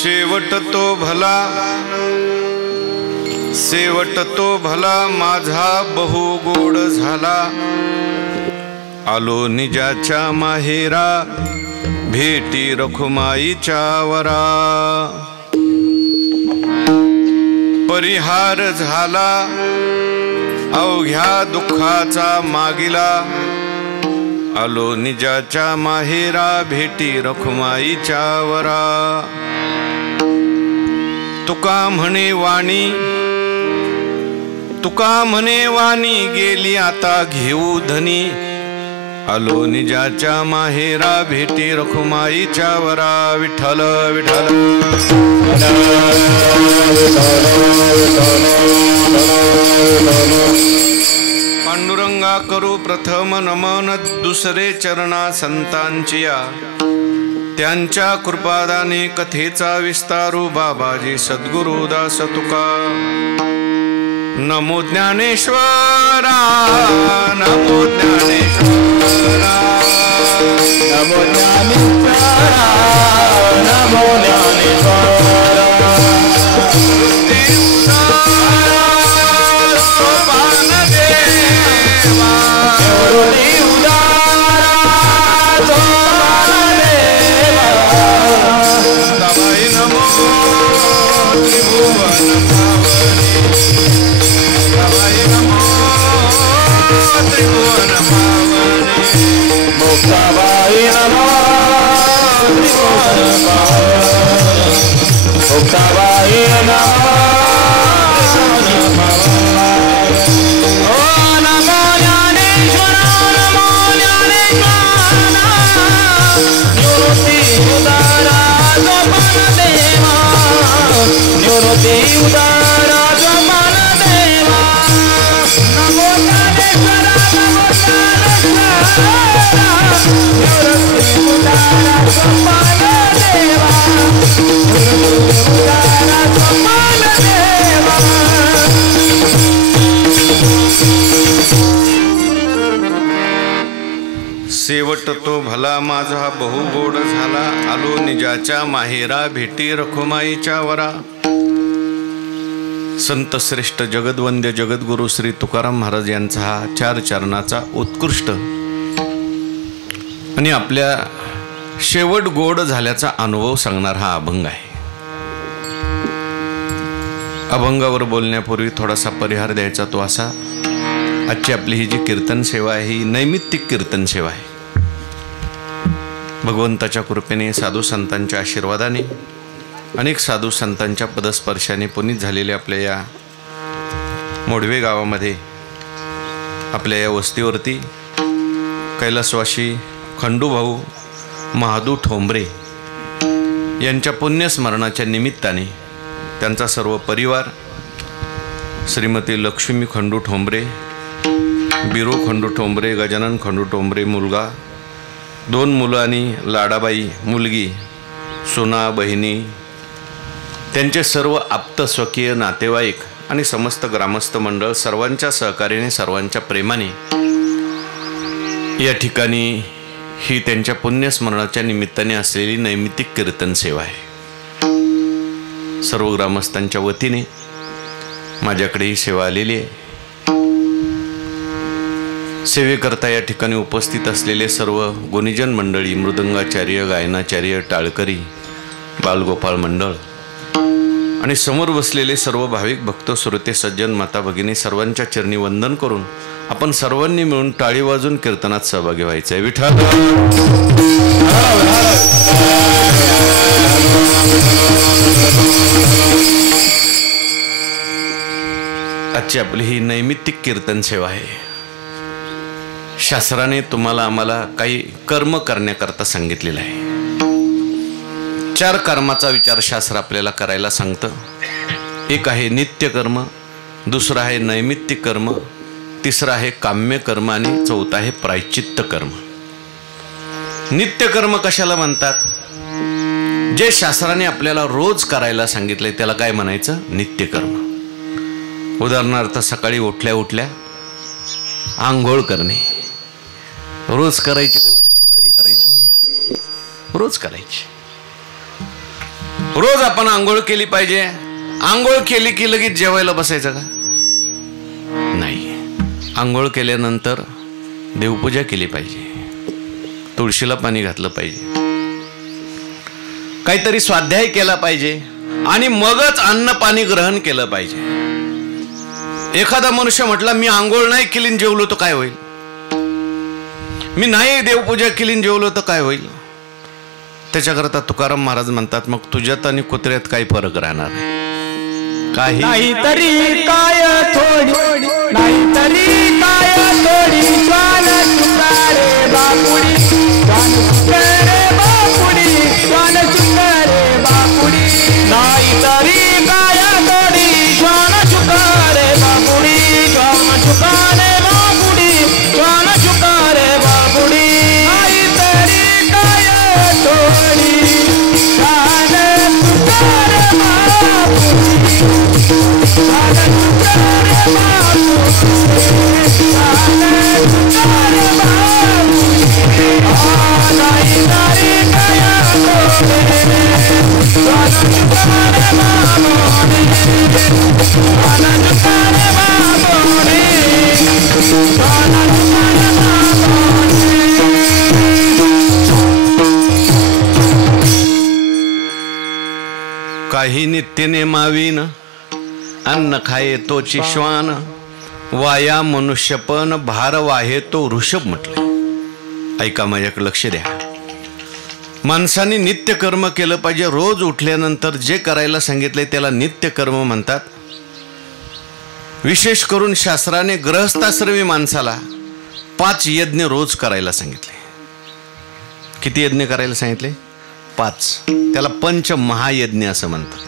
शेवट तो भला माझा बहु गोड झाला, आलो निजाच्या माहेरा भेटी रखुमाईच्या वरा। परिहार झाला अवघ्या दुःखाचा मागिला, आलो निजाच्या माहेरा भेटी रखुमाईच्या वरा। तुका म्हणे वाणी गेली आता घेऊ धनी, आलो निजाच्या माहेरा भेटी रखुमाईच्या वरा। विठ्ठल विठ्ठल पांडुरंगा करू प्रथम नमन, दुसरे चरणा संतांचिया, त्यांच्या कृपादाने कथेचा विस्तारू बाबाजी सद्गुरु दास तुका। नमो ज्ञानेश्वरा नमो ज्ञानेश्वरा नमो ज्ञानेश्वरा नमो ज्ञानेश्वरा। सोपान देवा सवाई नमो त्रिभुवन पावनी, सवाई नमो त्रिभुवन पावनी, मुक्ताबाई नमो त्रिभुवन पावनी, मुक्ताबाई नमो त्रिभुवन पावनी। ओ नमो ज्ञानेश्वरा नमो ज्ञानेश्वरा, निवृत्ती उदारा सोपान देवा, निवृत्ती उदारा सोपान देवा। नमो ज्ञानेश्वरा नमो ज्ञानेश्वरा, निवृत्ती उदारा सोपान देवा, निवृत्ती उदारा सोपान देवा। शेवट तो भला माझा बहु गोड झाला, आलो निजाच्या माहेरा भेटी रखुमाईच्या वरा। संत श्रेष्ठ जगदवंद्य जगद्गुरु श्री तुकाराम महाराज यांचा हा 4 चरणाचा उत्कृष्ट आणि आपल्या शेवट गोड झाल्याचा अनुभव सांगणार हा अभंग आहे। अभंगावर बोलण्यापूर्वी थोडासा परिहार द्यायचा तो असा, आजची आपली ही जी कीर्तन सेवा आहे ही नैमित्तिक कीर्तन सेवा आहे। भगवंताच्या कृपेने साधू संतांच्या आशीर्वादाने अनेक साधू संतांच्या पदस्पर्शाने पुनीत झालेल्या आपल्या या मोडवे गावामध्ये आपल्या या वस्तीवरती कैलासवासी खंडूभाऊ महादू ठोंबरे यांच्या पुण्यस्मरणाच्या निमित्ताने त्यांचा सर्व परिवार, श्रीमती लक्ष्मी खंडू ठोंबरे, बिरू खंडू ठोंबरे, गजानन खंडू ठोंबरे मुलगा, 2 मुलं आणि लाडाबाई मुलगी, सोना बहिणी, त्यांचे सर्व आप्त स्वकीय नातेवाईक आणि समस्त ग्रामस्थ मंडळ सर्वांच्या सहकार्याने सर्वांच्या प्रेमाने या ठिकाणी ही त्यांच्या पुण्यस्मरणाच्या निमित्ताने असलेली नैमित्तिक कीर्तन सेवा आहे। सर्व ग्रामस्थांच्या वतीने माझ्याकडे ही सेवा आलेली आहे। सेवेकरता या ठिकाणी उपस्थित असलेले सर्व गुणीजन मंडळी, मृदंगाचार्य, गायनाचार्य, टाळकरी, बालगोपाळ मंडळ आणि समोर बसलेले सर्व भाविक भक्त, श्रोते, सज्जन, माता भगिनी सर्वांच्या चरणी वंदन करून आपण सर्वांनी मिळून टाळी वाजून कीर्तनात सहभागी व्हायचं आहे। विठ्ठल आजची आपली ही नैमित्तिक कीर्तन सेवा आहे। शास्त्राने तुम्हाला आम्हाला काही कर्म करण्याकरता सांगितलेलं आहे। 4 कर्माचा विचार शास्त्र आपल्याला करायला सांगतं। एक आहे नित्य कर्म, दुसरं आहे नैमित्तिक कर्म, तिसरं आहे काम्य कर्म आणि चौथं आहे प्रायश्चित्त कर्म। नित्य कर्म कशाला म्हणतात? जे शास्त्राने आपल्याला रोज करायला सांगितलंय त्याला काय म्हणायचं? नित्य कर्म। उदाहरणार्थ सकाळी उठल्या उठल्या आंघोळ करणे रोज करायची, रोज करायची। रोज आपण आंघोळ केली पाहिजे. आंघोळ केली की लगेच जेवायला बसायचं का? नाही. आंघोळ केल्यानंतर देवपूजा केली पाहिजे, तुळशीला पाणी घातलं पाहिजे, काहीतरी स्वाध्याय केला पाहिजे आणि मगच अन्न पाणी ग्रहण केलं पाहिजे. एखादा मनुष्य म्हटला मी आंघोळ नाही केली जेवलो तर काय होईल, मी नाही देवपूजा केली जेवलो तर काय होईल, त्याच्याकरता तुकाराम महाराज म्हणतात मग तुझ्यात आणि कुत्र्यात काही फरक राहणार काही नाहीतरी काय थोडी, नाहीतरी काय थोडी, स्वान सुकारे बापुडी, स्वान सुकारे बापुडी, स्वान सुकारे बापुडी, नाहीतरी काय थोडी, स्वान सुकारे बापुडी, स्वान सुकारे बापुडी, स्वान सुकारे बापुडी, नाहीतरी काय थोडी, स्वान सुकारे बापुडी, स्वान सुकारे बापुडी, स्वान सुकारे बापुडी, नाहीतरी काय थोडी, स्वान सुकारे बापुडी, स्वान सुकारे बापुडी, स्वान सुकारे बापुडी. काही नित्य नेमावीन अन्न खाये तोची श्वान, वाया मनुष्यपण भार वाहे तो ऋषभ म्हटले. ऐका, माझ्याकडे लक्ष द्या. माणसाने नित्य कर्म केलं पाहिजे. रोज उठल्यानंतर जे करायला सांगितले त्याला नित्य कर्म म्हणतात. विशेष करून शास्त्राने गृहस्थाश्रमी माणसाला 5 यज्ञ रोज करायला सांगितले. किती यज्ञ करायला सांगितले? 5. त्याला पंचमहायज्ञ असं म्हणतात.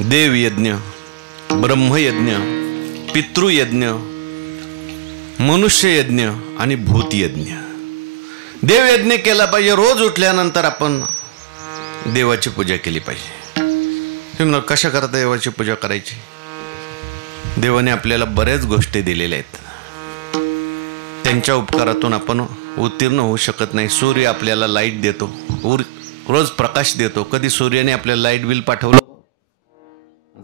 देवयज्ञ, ब्रह्मयज्ञ, पितृयज्ञ, मनुष्ययज्ञ आणि भूतयज्ञ. देवयज्ञ केला पाहिजे. रोज उठल्यानंतर आपण देवाची पूजा केली पाहिजे. तुम्ही कशा करता देवाची पूजा करायची? देवाने आपल्याला बऱ्याच गोष्टी दिलेल्या आहेत. त्यांच्या उपकारातून आपण उत्तीर्ण होऊ शकत नाही. सूर्य आपल्याला लाईट देतो, रोज प्रकाश देतो. कधी सूर्याने आपल्याला लाईट बिल पाठवलं?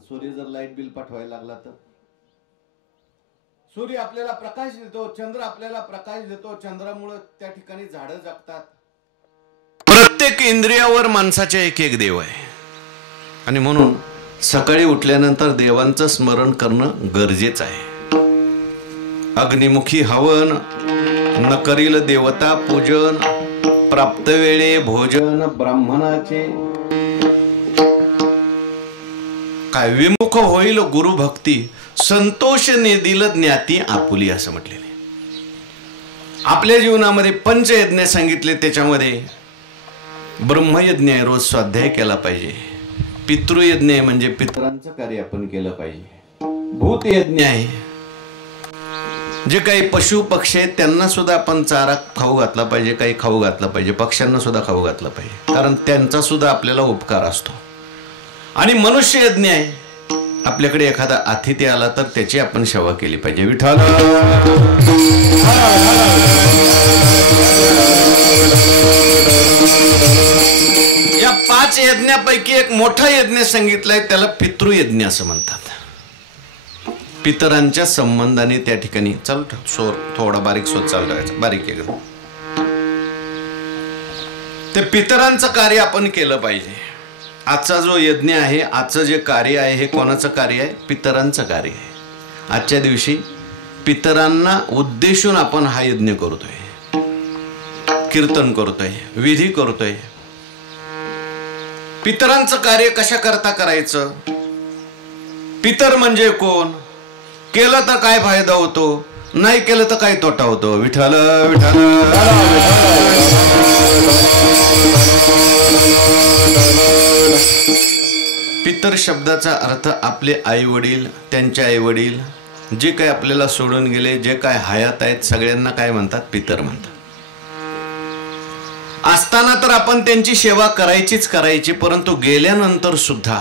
सूर्य जर लाईट बिल पाठवायला लागला तर सूर्य आपल्याला प्रकाश देतो, चंद्र आपल्याला प्रकाश देतो. चंद्रामुळे त्या ठिकाणी झाडं जगतात. प्रत्येक इंद्रियावर माणसाचे एक एक देव आहे. आणि म्हणून सकाळी उठल्यानंतर देवांचं स्मरण करणं गरजेचं आहे. अग्निमुखी हवन, न करील देवता पूजन, प्राप्त वेळे भोजन ब्राह्मणाचे, काय विमुख होईल गुरुभक्ती, संतोष नेदिल ज्ञाती आपुली असं म्हटलेले. आपल्या जीवनामध्ये पंचयज्ञ सांगितले. त्याच्यामध्ये ब्रह्मयज्ञ आहे, रोज स्वाध्याय केला पाहिजे. पितृयज्ञ आहे, म्हणजे पितरांचं कार्य आपण केलं पाहिजे. भूतयज्ञ आहे, जे काही पशु पक्षी आहेत त्यांना सुद्धा आपण चारा खाऊ घातला पाहिजे, काही खाऊ घातला पाहिजे. पक्ष्यांना सुद्धा खाऊ घातला पाहिजे, कारण त्यांचा सुद्धा आपल्याला उपकार असतो. आणि मनुष्य यज्ञ आहे, आपल्याकडे एखादा अतिथी आला तर त्याची आपण सेवा केली पाहिजे. विठ्ठल या 5 यज्ञापैकी एक मोठा यज्ञ सांगितलाय, त्याला पितृयज्ञ असं म्हणतात. पितरांच्या संबंधाने त्या ठिकाणी चालू ठेव. थोडा बारीक सोच चालू ठेवायचा, बारीक एकदम. ते पितरांचं कार्य आपण केलं पाहिजे. आजचा जो यज्ञ आहे, आजचं जे कार्य आहे, हे कोणाचं कार्य आहे? पितरांचं कार्य आहे. आजच्या दिवशी पितरांना उद्देशून आपण हा यज्ञ करतोय, कीर्तन करतोय, विधी करतोय. पितरांचं कार्य कशा करता करायचं? पितर म्हणजे कोण? केलं तर काय फायदा होतो, नाही केलं तर काय तोटा होतो? विठ्ठल विठ्ठल. पितर शब्दाचा अर्थ आपले आई वडील, त्यांचे आई वडील, जे काय आपल्याला सोडून गेले, जे काय हयात आहेत, सगळ्यांना काय म्हणतात? पितर म्हणतात. असताना तर आपण त्यांची सेवा करायचीच करायची, परंतु गेल्यानंतर सुद्धा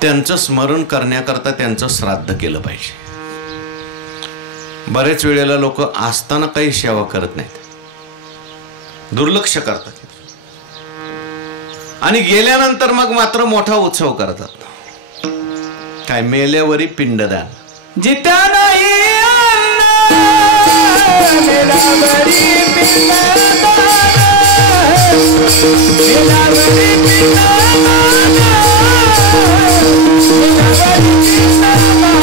त्यांचं स्मरण करण्याकरता त्यांचं श्राद्ध केलं पाहिजे. बरेच वेळेला लोक असताना काही सेवा करत नाहीत, दुर्लक्ष करतात. आणि गेल्यानंतर मग मात्र मोठा उत्सव करतात. काय? मेल्यावरी पिंडदान. जित्या नाही मेल्यावरी पिंडदान, मेल्यावरी पिंडदान, मेल्यावरी पिंडदान.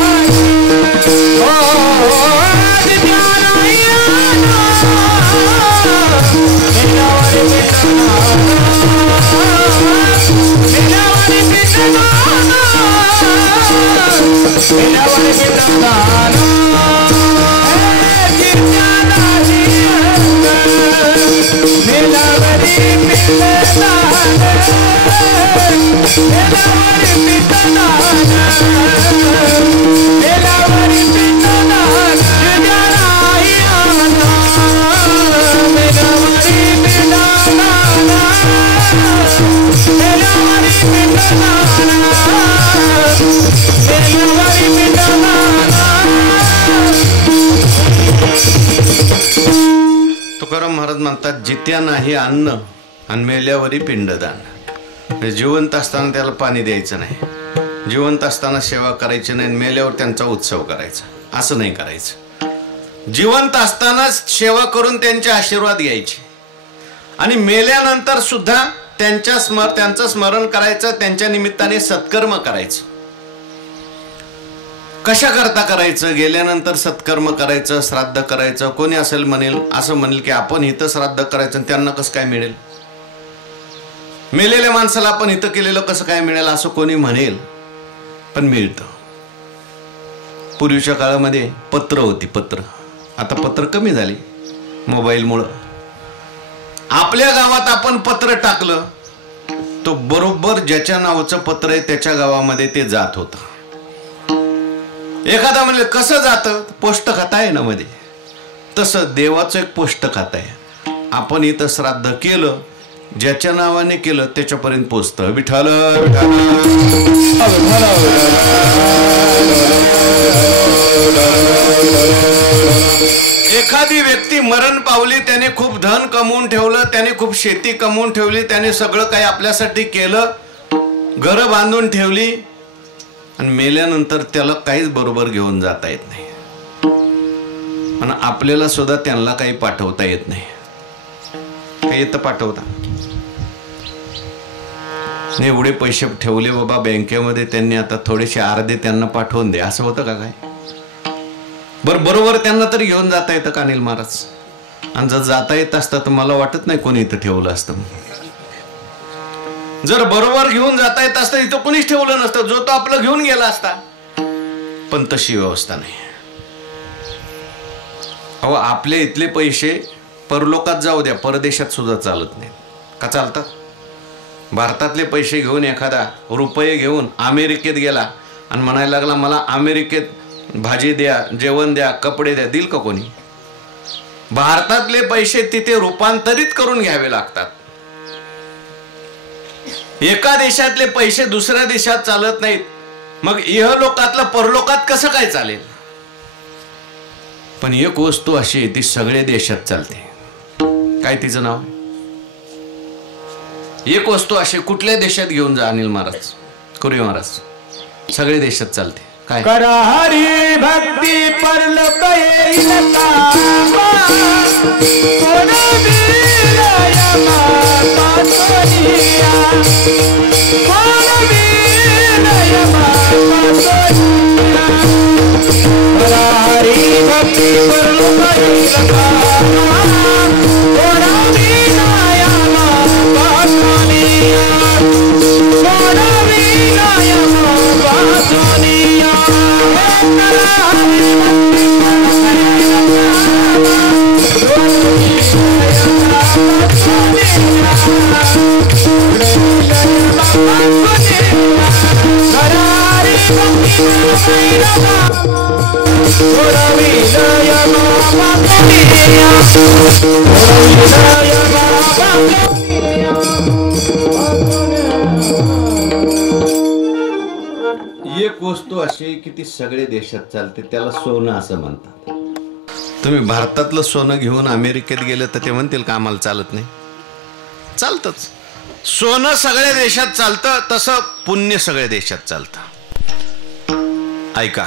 ओ जित्या नाही मेल्यावरी पिंडदान, मेल्यावरी पिंडदान, मेल्यावरी पिंडदान. मेल्यावरी पिंडदान, मेल्यावरी पिंडदान, मेल्यावरी पिंडदान. जित्या नाही मेल्यावरी पिंडदान, मेल्यावरी पिंडदान, मेल्यावरी पिंडदान. तुकाराम महाराज म्हणतात, जित्या नाही अन्न आणि मेल्यावरी पिंडदान. जिवंत असताना त्याला पाणी द्यायचं नाही, जिवंत असताना सेवा करायची नाही, मेल्यावर त्यांचा उत्सव करायचा. असं नाही करायचं. जिवंत असताना सेवा करून त्यांचे आशीर्वाद घ्यायचे आणि मेल्यानंतर सुद्धा त्यांचं स्मरण करायचं, त्यांच्या निमित्ताने सत्कर्म करायचं. कशा करता करायचं? गेल्यानंतर सत्कर्म करायचं, श्राद्ध करायचं. कोणी असेल असं म्हणेल की आपण इथं श्राद्ध करायचं आणि त्यांना कसं काय मिळेल? मेलेल्या माणसाला आपण इथं केलेलं कसं काय मिळेल असं कोणी म्हणेल, पण मिळतं. पूर्वीच्या काळामध्ये पत्र होती, पत्र. आता पत्र कमी झाली मोबाईलमुळं. आपल्या गावात आपण पत्र टाकलं तो बरोबर ज्याच्या नावाचं पत्र आहे त्याच्या गावामध्ये ते जात होतं. एखादा म्हणले कसं जातं? पोस्ट खाता आहे ना मध्ये. तसं देवाचं एक पोस्ट खातं आहे. आपण इथं श्राद्ध केलं, ज्याच्या नावाने केलं त्याच्यापर्यंत पोचतं. विठ्ठल एखादी व्यक्ती मरण पावली, त्याने खूप धन कमवून ठेवलं, त्याने खूप शेती कमवून ठेवली, त्याने सगळं काही आपल्यासाठी केलं, घरं बांधून ठेवली, आणि मेल्यानंतर त्याला काहीच बरोबर घेऊन जाता येत नाही. आणि आपल्याला सुद्धा त्यांना काही पाठवता येत नाही. काही येतं पाठवता? एवढे पैसे ठेवले बाबा बँकेमध्ये, त्यांनी आता थोडेसे अर्धे त्यांना पाठवून दे, असं होतं का काय? बरोबर त्यांना तरी घेऊन जाता येतं का अनिल महाराज? आणि जर जाता येत असतं तर मला वाटत नाही कोणी इथं ठेवलं असतं. जर बरोबर घेऊन जाता येत असतं इथं कोणीच ठेवलं नसतं, जो तो आपलं घेऊन गेला असता. पण तशी व्यवस्था नाही. अहो, आपले इथले पैसे परलोकात जाऊ द्या, परदेशात सुद्धा चालत नाही. का चालतात? भारतातले पैसे घेऊन एखादा रुपये घेऊन अमेरिकेत गेला आणि म्हणायला लागला मला अमेरिकेत भाजी द्या, जेवण द्या, कपडे द्या, दिल का कोणी? भारतातले पैसे तिथे रूपांतरित करून घ्यावे लागतात. एका देशातले पैसे दुसऱ्या देशात चालत नाहीत, मग इहलोकातलं परलोकात कसं काय चालेल? पण एक वस्तू अशी ती सगळ्या देशात चालते. काय तिचं नाव? एक वस्तू अशी कुठल्या देशात घेऊन जा अनिल महाराज, कुरी महाराज, सगळ्या देशात चालते. काय? कर हरी भक्ती परलोक येईल कामा, कोण विलय माता सोनिया, कोण विलय माता सोनिया. कर हरी भक्ती परलोक येईल कामा, कोण विलय माता सोनिया, कोण विलय माता सोनिया. एक वस्तू अशी की ती सगळ्या देशात चालते, त्याला सोनं असं म्हणतात. तुम्ही भारतातलं सोनं घेऊन अमेरिकेत गेलं तर ते म्हणतील का आम्हाला चालत नाही? चालतच. सोनं सगळ्या देशात चालतं, तसं पुण्य सगळ्या देशात चालतं. ऐका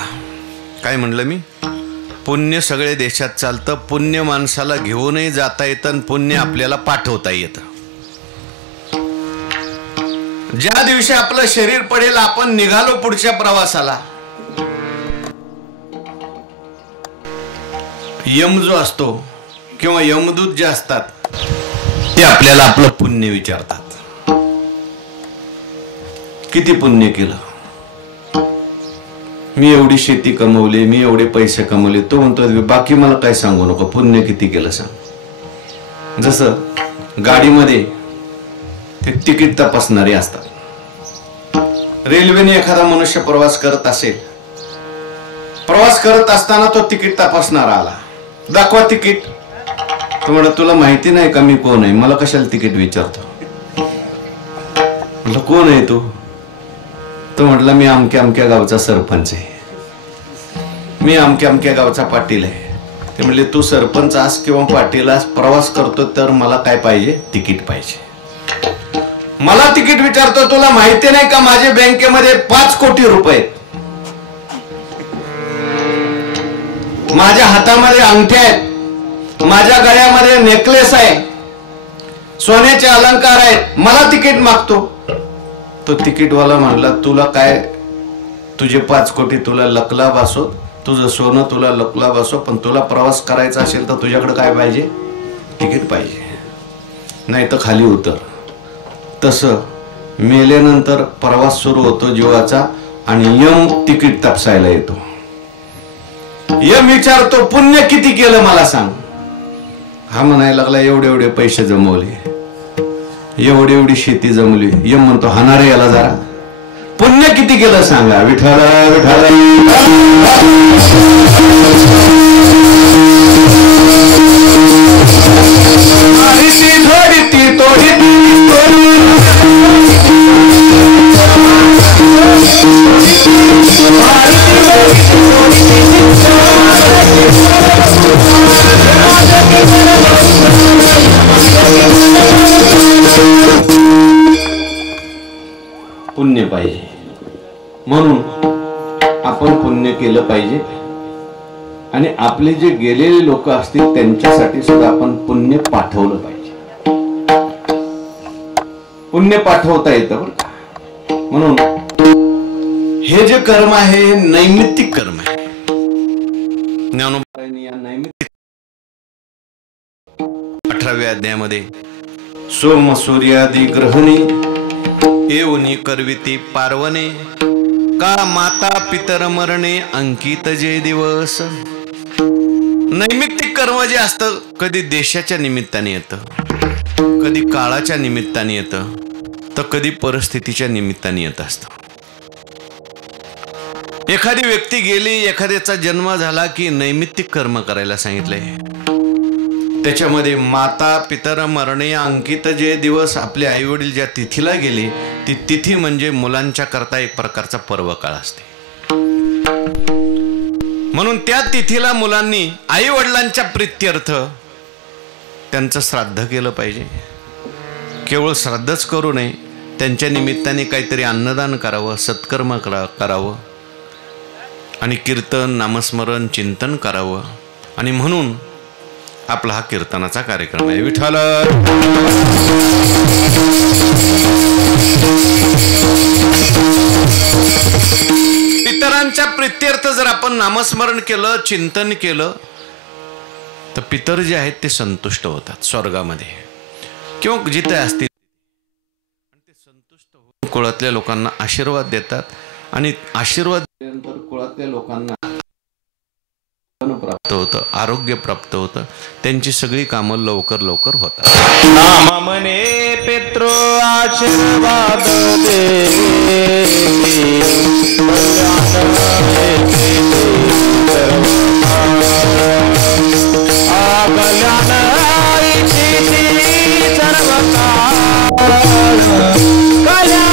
काय म्हणलं मी? पुण्य सगळ्या देशात चालतं. पुण्य माणसाला घेऊनही जाता येतं आणि पुण्य आपल्याला पाठवता येतं. ज्या दिवशी आपलं शरीर पडेल, आपण निघालो पुढच्या प्रवासाला, यम जो असतो किंवा यमदूत जे असतात ते आपल्याला आपलं पुण्य विचारतात. किती पुण्य केलं? मी एवढी शेती कमवली, मी एवढे पैसे कमवले. तो म्हणतो बाकी मला काय सांगू नको, पुण्य किती केलं सांग. जसं गाडीमध्ये ते तिकीट तपासणारे असतात. रेल्वेने एखादा मनुष्य प्रवास करत असेल, प्रवास करत असताना तो तिकीट तपासणारा आला, दाखवा तिकीट. तो म्हणत तुला माहिती नाही का मी कोण आहे? मला कशाला तिकीट विचारतो? म्हटलं कोण आहे तू? तो म्हटला मी अमक्या अमक्या गावचा सरपंच आहे, मी अमक्या अमक्या गावचा पाटील आहे. ते म्हणले तू सरपंच आस किंवा पाटील आस, प्रवास करतो तर मला काय पाहिजे? तिकीट पाहिजे. मला तिकीट विचारतो, तुला माहिती नाही का माझे बँकेमध्ये 5 कोटी रुपये, माझ्या हातामध्ये अंगठ्या आहेत, माझ्या गळ्यामध्ये नेकलेस आहे, सोन्याचे अलंकार आहेत, मला तिकीट मागतो. तो तिकीटवाला म्हणला तुला काय, तुझे 5 कोटी तुला लकलाभ असो, तुझं सोनं तुला लकलाभ असो, पण तुला प्रवास करायचा असेल तर तुझ्याकडे काय पाहिजे? तिकीट पाहिजे, नाही तर खाली उतर. तसं मेल्यानंतर प्रवास सुरू होतो जीवाचा आणि यम तिकीट तपासायला येतो. यम विचारतो पुण्य किती केलं मला सांग. हा म्हणायला लागला एवढे एवढे पैसे जमवले, एवढी एवढी शेती जमली. यम म्हणतो हाणारे याला जरा, पुण्य किती केलं सांगा. विठ्ठल विठ्ठल पुण्य पाहिजे. म्हणून आपण पुण्य केलं पाहिजे आणि आपले जे गेलेले लोक असतील त्यांच्यासाठी सुद्धा आपण पुण्य पाठवलं पाहिजे. पुण्य पाठवता येतं बरं का. म्हणून हे जे कर्म आहे हे नैमित्तिक कर्म आहे. ज्ञानोबांनी या नैमित्तिक 18व्या अध्यायामध्ये सोम सूर्यादी ग्रहणी येऊनी करविती पार्वणे, का माता पितर मरणे अंकित जे दिवस. नैमित्तिक कर्म जे असतं कधी देशाच्या निमित्ताने येतं, कधी काळाच्या निमित्ताने येतं, तर कधी परिस्थितीच्या निमित्ताने येत असतं. एखादी व्यक्ती गेली, एखाद्याचा जन्म झाला की नैमित्तिक कर्म करायला सांगितलंय. त्याच्यामध्ये माता पितर मरणे अंकित जे दिवस, आपले आई वडील ज्या तिथीला गेले ती तिथी म्हणजे मुलांच्या करता एक प्रकारचा पर्व काळ असते. म्हणून त्या तिथीला मुलांनी आई वडिलांच्या प्रीत्यर्थ त्यांचं श्राद्ध केलं पाहिजे. केवळ श्राद्धच करू नये, त्यांच्या निमित्ताने काहीतरी अन्नदान करावं, सत्कर्म करावं आणि कीर्तन नामस्मरण चिंतन करावं. आणि म्हणून आपला हा कीर्तनाचा कार्यक्रम आहे. विठ्ठल पितरांच्या प्रीत्यर्थ जर आपण नामस्मरण केलं, चिंतन केलं, तर पितर जे आहेत ते संतुष्ट होतात स्वर्गामध्ये किंवा जिथे असतील. ते संतुष्ट होऊन कुळातल्या लोकांना आशीर्वाद देतात आणि आशीर्वाद दिल्यानंतर कुळातल्या लोकांना प्राप्त होतं, आरोग्य प्राप्त होतं, त्यांची सगळी कामं लवकर लवकर होतात. नाम मने पितृ आशीर्वाद दे, कल्याण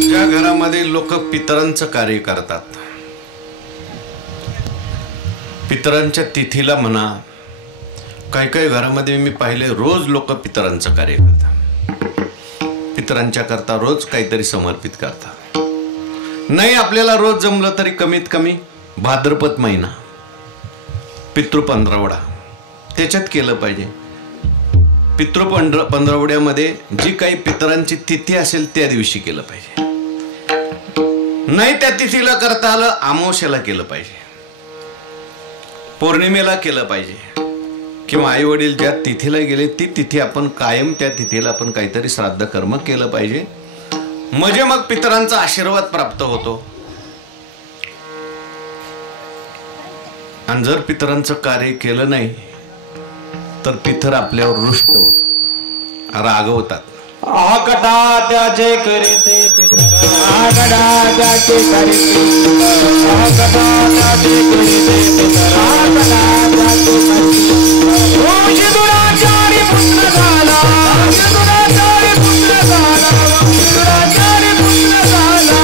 ज्या घरामध्ये लोक पितरांचं कार्य करतात, पितरांच्या तिथीला म्हणा, काही काही घरामध्ये मी पाहिले रोज लोक पितरांचं कार्य करतात, पितरांच्या करता रोज काहीतरी समर्पित करतात. नाही आपल्याला रोज जमलं तरी कमीत कमी भाद्रपद महिना पितृ पंधरवडा त्याच्यात केलं पाहिजे. पितृ पंधरवड्यामध्ये जी काही पितरांची तिथी असेल त्या दिवशी केलं पाहिजे. नाही त्या तिथीला करता आलं, अमावस्याला केलं पाहिजे, पौर्णिमेला केलं पाहिजे, किंवा आई वडील ज्या तिथीला गेले ती तिथी आपण कायम त्या तिथीला आपण काहीतरी श्राद्ध कर्म केलं पाहिजे. म्हणजे मग पितरांचा आशीर्वाद प्राप्त होतो. आणि जर पितरांचं कार्य केलं नाही तर पितर आपल्यावर रुष्ट होतात, रागवतात. आकटा त्याचे करीते पितर, आकटा त्याचे करीते पितर, आकटा त्याचे करीते पितर, आकटा त्याचे करीते. वंशी दुराचारी पुत्र झाला, वंशी दुराचारी पुत्र झाला, वंशी दुराचारी पुत्र झाला.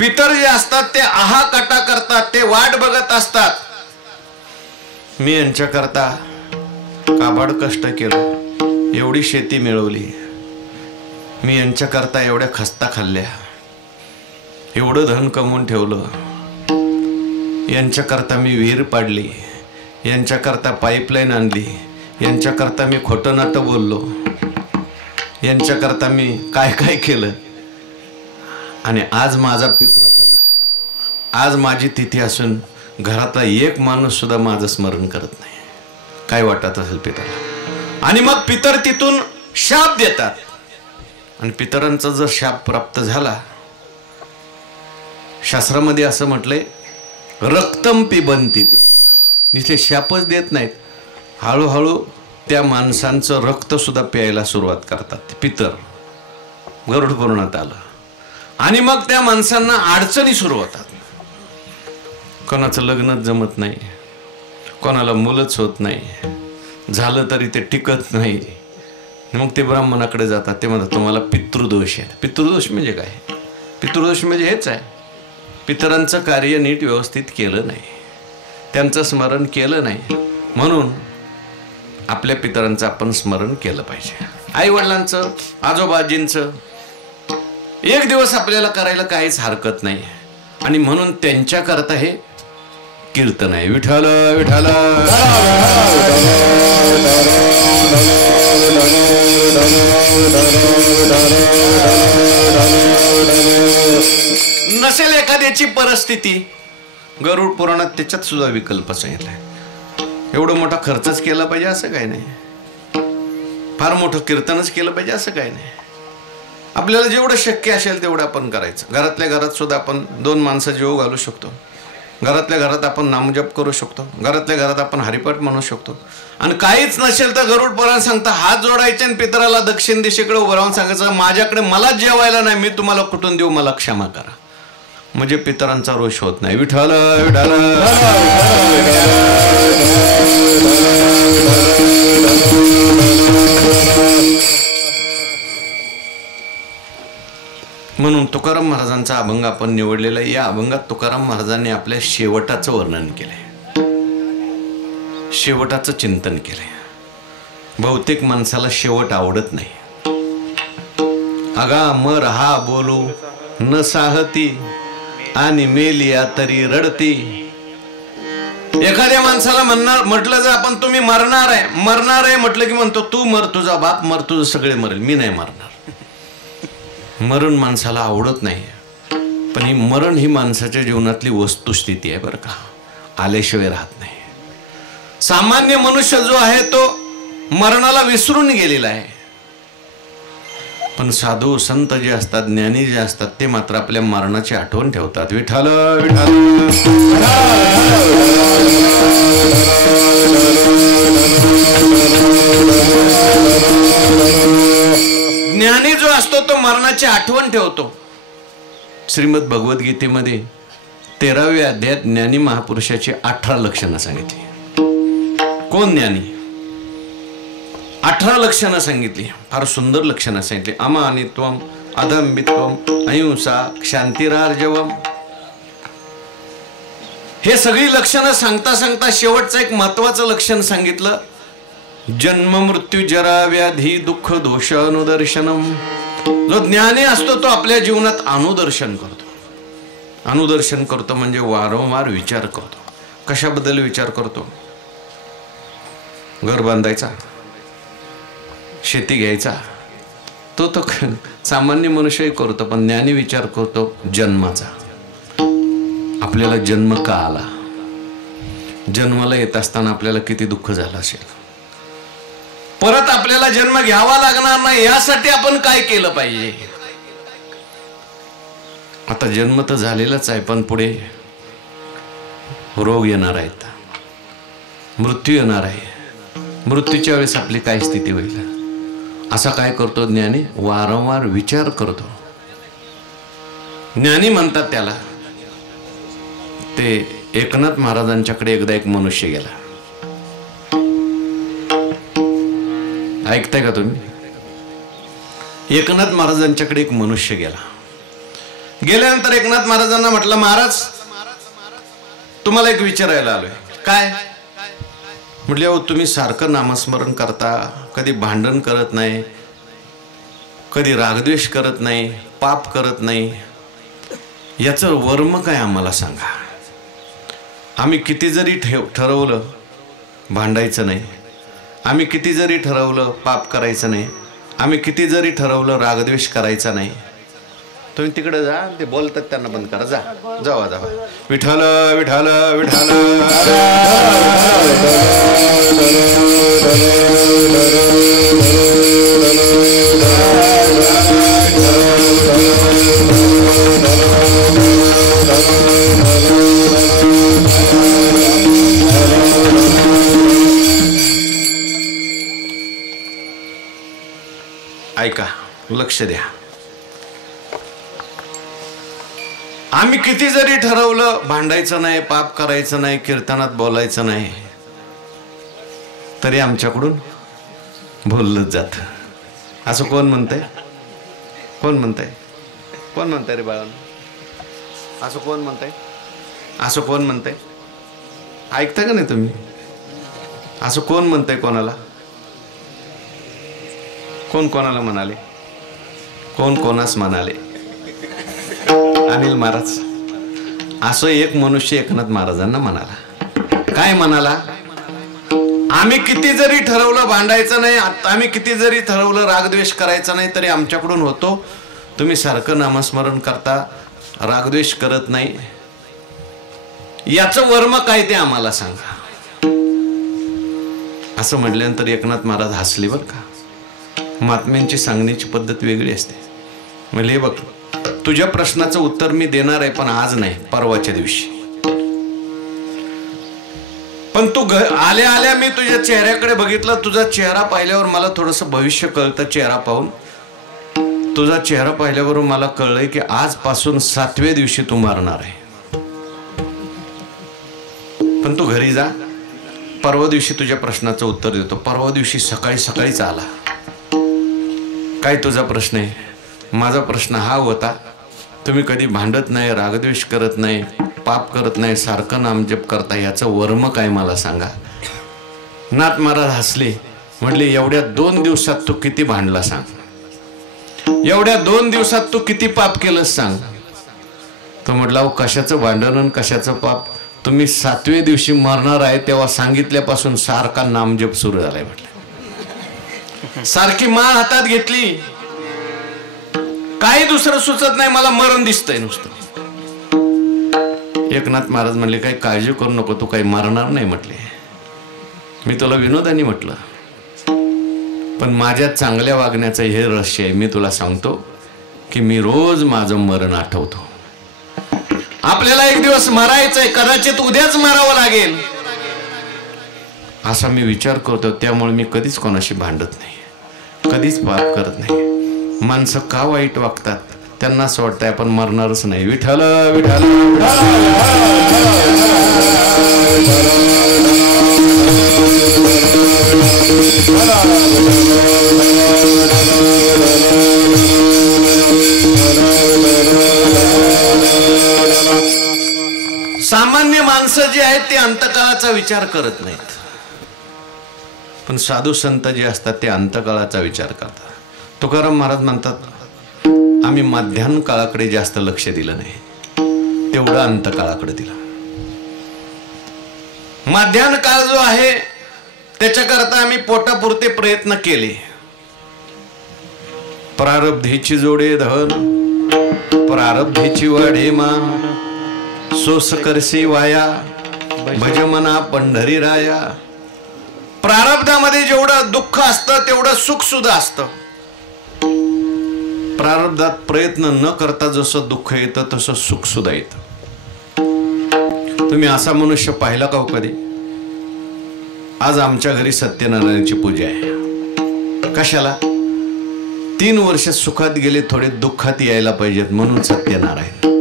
पितर जे असतात ते आहाकटा करतात, ते वाट बघत असतात. मी यांच्याकरता काबाड कष्ट केलं, एवढी शेती मिळवली, मी यांच्याकरता एवढ्या खस्ता खाल्ल्या, एवढं धन कमवून ठेवलं, यांच्याकरता मी विहीर पाडली, यांच्याकरता पाईपलाईन आणली, यांच्याकरता मी खोटं नाटं बोललो, यांच्याकरता मी काय काय केलं. आणि आज माझा आज माझी तिथी असून घरातला एक माणूस सुद्धा माझं स्मरण करत नाही. काय वाटत असेल पितराला. आणि मग पितर तिथून शाप देतात. आणि पितरांचा जर शाप प्राप्त झाला, शास्त्रामध्ये असं म्हटलंय, रक्तम पिबंती. नुसते शापच देत नाहीत, हळूहळू त्या माणसांचं रक्त सुद्धा प्यायला सुरुवात करतात पितर. गरुड पुराणात आलं. आणि मग त्या माणसांना अडचणी सुरू होतात. कोणाचं लग्नच जमत नाही, कोणाला मुलंच होत नाही, झालं तरी ते टिकत नाही. मग ते ब्राह्मणाकडे जातात. ते म्हणतात तुम्हाला पितृदोष आहे. पितृदोष म्हणजे काय? पितृदोष म्हणजे हेच आहे, पितरांचं कार्य नीट व्यवस्थित केलं नाही, त्यांचं स्मरण केलं नाही. म्हणून आपल्या पितरांचं आपण स्मरण केलं पाहिजे. आई वडिलांचं, आजोबाजींचं एक दिवस आपल्याला करायला काहीच हरकत नाही. आणि म्हणून त्यांच्याकरता हे कीर्तन आहे. विठ्ठल विठ्ठल नसेल एखाद्याची परिस्थिती, गरुड पुराणात त्याच्यात सुद्धा विकल्प सांगितलाय. एवढं मोठा खर्चच केला पाहिजे असं काही नाही, फार मोठं कीर्तनच केलं पाहिजे असं काही नाही. आपल्याला जेवढं शक्य असेल तेवढं आपण करायचं. घरातल्या घरात सुद्धा आपण 2 माणसं जीव घालू शकतो. घरातल्या घरात आपण नामजप करू शकतो. घरातल्या घरात आपण हरिपाठ म्हणू शकतो. आणि काहीच नसेल तर गरुड पुराण सांगता हात जोडायचे आणि पितराला दक्षिण दिशेकडे उभं राहून सांगायचं, माझ्याकडे मला जेवायला नाही, मी तुम्हाला कुठून देऊ, मला क्षमा करा. म्हणजे पितरांचा रोष होत नाही. विठ्ठल विठ्ठल म्हणून तुकाराम महाराजांचा अभंग आपण निवडलेला आहे. या अभंगात तुकाराम महाराजांनी आपल्या शेवटाचं वर्णन केलंय, शेवटाचं चिंतन केलंय. बहुतेक माणसाला शेवट आवडत नाही. अगा मर हा बोलू न साहती आणि मेलिया तरी रडती, एखाद्या माणसाला म्हटलं जर आपण तुम्ही मरणार आहे म्हटलं की म्हणतो तू मर, तुझा बाप मर, तुझं सगळे मरेल, मी नाही मरणार. मरण माणसाला आवडत नाही, पण ही मरण ही माणसाच्या जीवनातली वस्तुस्थिती आहे बरं का, आल्याशिवाय राहत नाही. सामान्य मनुष्य जो आहे तो मरणाला विसरून गेलेला आहे, पण साधू संत जे असतात, ज्ञानी जे असतात, ते मात्र आपल्या मरणाची आठवण ठेवतात. विठ्ठल विठ्ठल. ज्ञानी जो असतो तो मरणाची आठवण ठेवतो. श्रीमद भगवद्गीतेमध्ये 13व्या अध्यायात ज्ञानी महापुरुषाची 18 लक्षणं सांगितली. कोण ज्ञानी? 18 लक्षणं सांगितली, फार सुंदर लक्षणं सांगितली. अमानित्वम, अदंबित्वम, अहिंसा, क्षांतिरार्जवम. हे सगळी लक्षणं सांगता सांगता शेवटचं एक महत्वाचं लक्षण सांगितलं, जन्म मृत्यू जरा व्याधी दुःख दोष अनुदर्शनम. जो ज्ञानी असतो तो आपल्या जीवनात अनुदर्शन करतो. अनुदर्शन करतो म्हणजे वारंवार विचार करतो. कशाबद्दल विचार करतो? घर बांधायचा, शेती घ्यायचा, तो सामान्य मनुष्यही करतो, पण ज्ञानी विचार करतो जन्माचा. आपल्याला जन्म का आला? जन्माला येत असताना आपल्याला किती दुःख झालं असेल, परत आपल्याला जन्म घ्यावा लागणार नाही यासाठी आपण काय केलं पाहिजे. आता जन्म तर झालेलाच आहे, पण पुढे रोग येणार आहेत, मृत्यू येणार आहे. मृत्यूच्या वेळेस आपली काय स्थिती होईल? असा काय करतो ज्ञानी? वारंवार विचार करतो. ज्ञानी म्हणतात त्याला. ते एकनाथ महाराजांच्याकडे एकदा एक मनुष्य गेला. ऐकताय का तुम्ही? एकनाथ महाराजांच्याकडे एक मनुष्य गेला. गेल्यानंतर एकनाथ महाराजांना म्हटलं, महाराज तुम्हाला एक विचारायला आलोय. काय? म्हटले, अहो तुम्ही सारखं नामस्मरण करता, कधी भांडण करत नाही, कधी रागद्वेष करत नाही, पाप करत नाही, याचं वर्म काय आम्हाला सांगा. आम्ही किती जरी ठरवलं भांडायचं नाही, आम्ही किती जरी ठरवलं पाप करायचं नाही, आम्ही किती जरी ठरवलं रागद्वेष करायचा नाही, तुम्ही तिकडे जा, ते बोलतात त्यांना बंद करा, जा जावा जावा. विठ्ठल विठ्ठल विठ्ठल. ऐका, लक्ष द्या. आम्ही किती जरी ठरवलं भांडायचं नाही, पाप करायचं नाही, कीर्तनात बोलायचं नाही, तरी आमच्याकडून बोललंच जात. असं कोण म्हणतंय? कोण म्हणतंय? कोण म्हणतंय रे बाळा? असं कोण म्हणतंय? असं कोण म्हणतंय? ऐकता का नाही तुम्ही? असं कोण म्हणतंय कोणाला? कोण कोणाला म्हणाले? कोण कोणास म्हणाले? अनिल महाराज. असं एक मनुष्य एकनाथ महाराजांना म्हणाला. काय म्हणाला? आम्ही किती जरी ठरवलं भांडायचं नाही, आम्ही किती जरी ठरवलं रागद्वेष करायचा नाही, तरी आमच्याकडून होतो. तुम्ही सारखं नामस्मरण करता, रागद्वेष करत नाही, याचं वर्म काय ते आम्हाला सांगा. असं म्हटल्यानंतर एकनाथ महाराज हसले बरं का. महात्म्यांची सांगण्याची पद्धत वेगळी असते. म्हणजे हे बघ, तुझ्या प्रश्नाचं उत्तर मी देणार आहे, पण आज नाही, परवाच्या दिवशी. पण तू आल्या आल्या मी तुझ्या चेहऱ्याकडे बघितलं. तुझा चेहरा पाहिल्यावर मला थोडंसं भविष्य कळतं. चेहरा पाहून, तुझा चेहरा पाहिल्यावर मला कळलंय की आजपासून 7व्या दिवशी तू मरणार आहे. पण तू घरी जा, परवा दिवशी तुझ्या प्रश्नाचं उत्तर देतो. परवा दिवशी सकाळी सकाळीच आला. काय तुझा प्रश्न आहे? माझा प्रश्न हा होता, तुम्ही कधी भांडत नाही, रागद्वेष करत नाही, पाप करत नाही, सारखं नामजप करता, याचं वर्म काय मला सांगा. नाथ महाराज हसले. म्हटले, एवढ्या 2 दिवसात तू किती भांडला सांग. एवढ्या 2 दिवसात तू किती पाप केलंस सांग. तो म्हटला, अहो कशाचं भांडण आणि कशाचं पाप, तुम्ही 7व्या दिवशी मरणार आहे तेव्हा सांगितल्यापासून सारखा नामजप सुरू झालाय म्हटलं. सारखी माळ हातात घेतली, काही दुसरं सुचत नाही, मला मरण दिसतंय नुसतं. एकनाथ महाराज म्हणले काही काळजी करू नको, तू काही मरणार नाही म्हटले. मी तुला विनोदाने म्हटलं, पण माझ्या चांगल्या वागण्याचं हे रहस्य आहे. मी तुला सांगतो की मी रोज माझं मरण आठवतो. आपल्याला एक दिवस मरायचंय, कदाचित उद्याच मरावं लागेल असा मी विचार करतो. त्यामुळे मी कधीच कोणाशी भांडत नाही, कधीच पाप करत नाही. माणसं का वाईट वागतात, त्यांना असं वाटतंय आपण मरणारच नाही. विठ्ठल विठ्ठल सामान्य माणसं जी आहेत ते अंतकाळाचा विचार करत नाहीत, पण साधू संत जे असतात ते अंतकाळाचा विचार करतात. तुकाराम महाराज म्हणतात आम्ही मध्यान्ह काळाकडे जास्त लक्ष दिलं नाही, तेवढं अंतकाळाकडे दिलं. मध्यान्ह काळ जो आहे त्याच्याकरता आम्ही पोटापुरते प्रयत्न केले. प्रारब्धेची जोडे धन, प्रारब्धेची वाढे मान, सोस करसी वाया, भजमना पंढरी राया. प्रारब्धामध्ये जेवढं दुःख असतं तेवढं सुख सुद्धा असतं. प्रारब्धात प्रयत्न न करता जसं दुःख येतं तसं सुख सुद्धा येतं. तुम्ही असा मनुष्य पाहिला का हो कधी? आज आमच्या घरी सत्यनारायणाची पूजा आहे. कशाला? 3 वर्ष सुखात गेले, थोडे दुःखात यायला पाहिजेत म्हणून सत्यनारायण.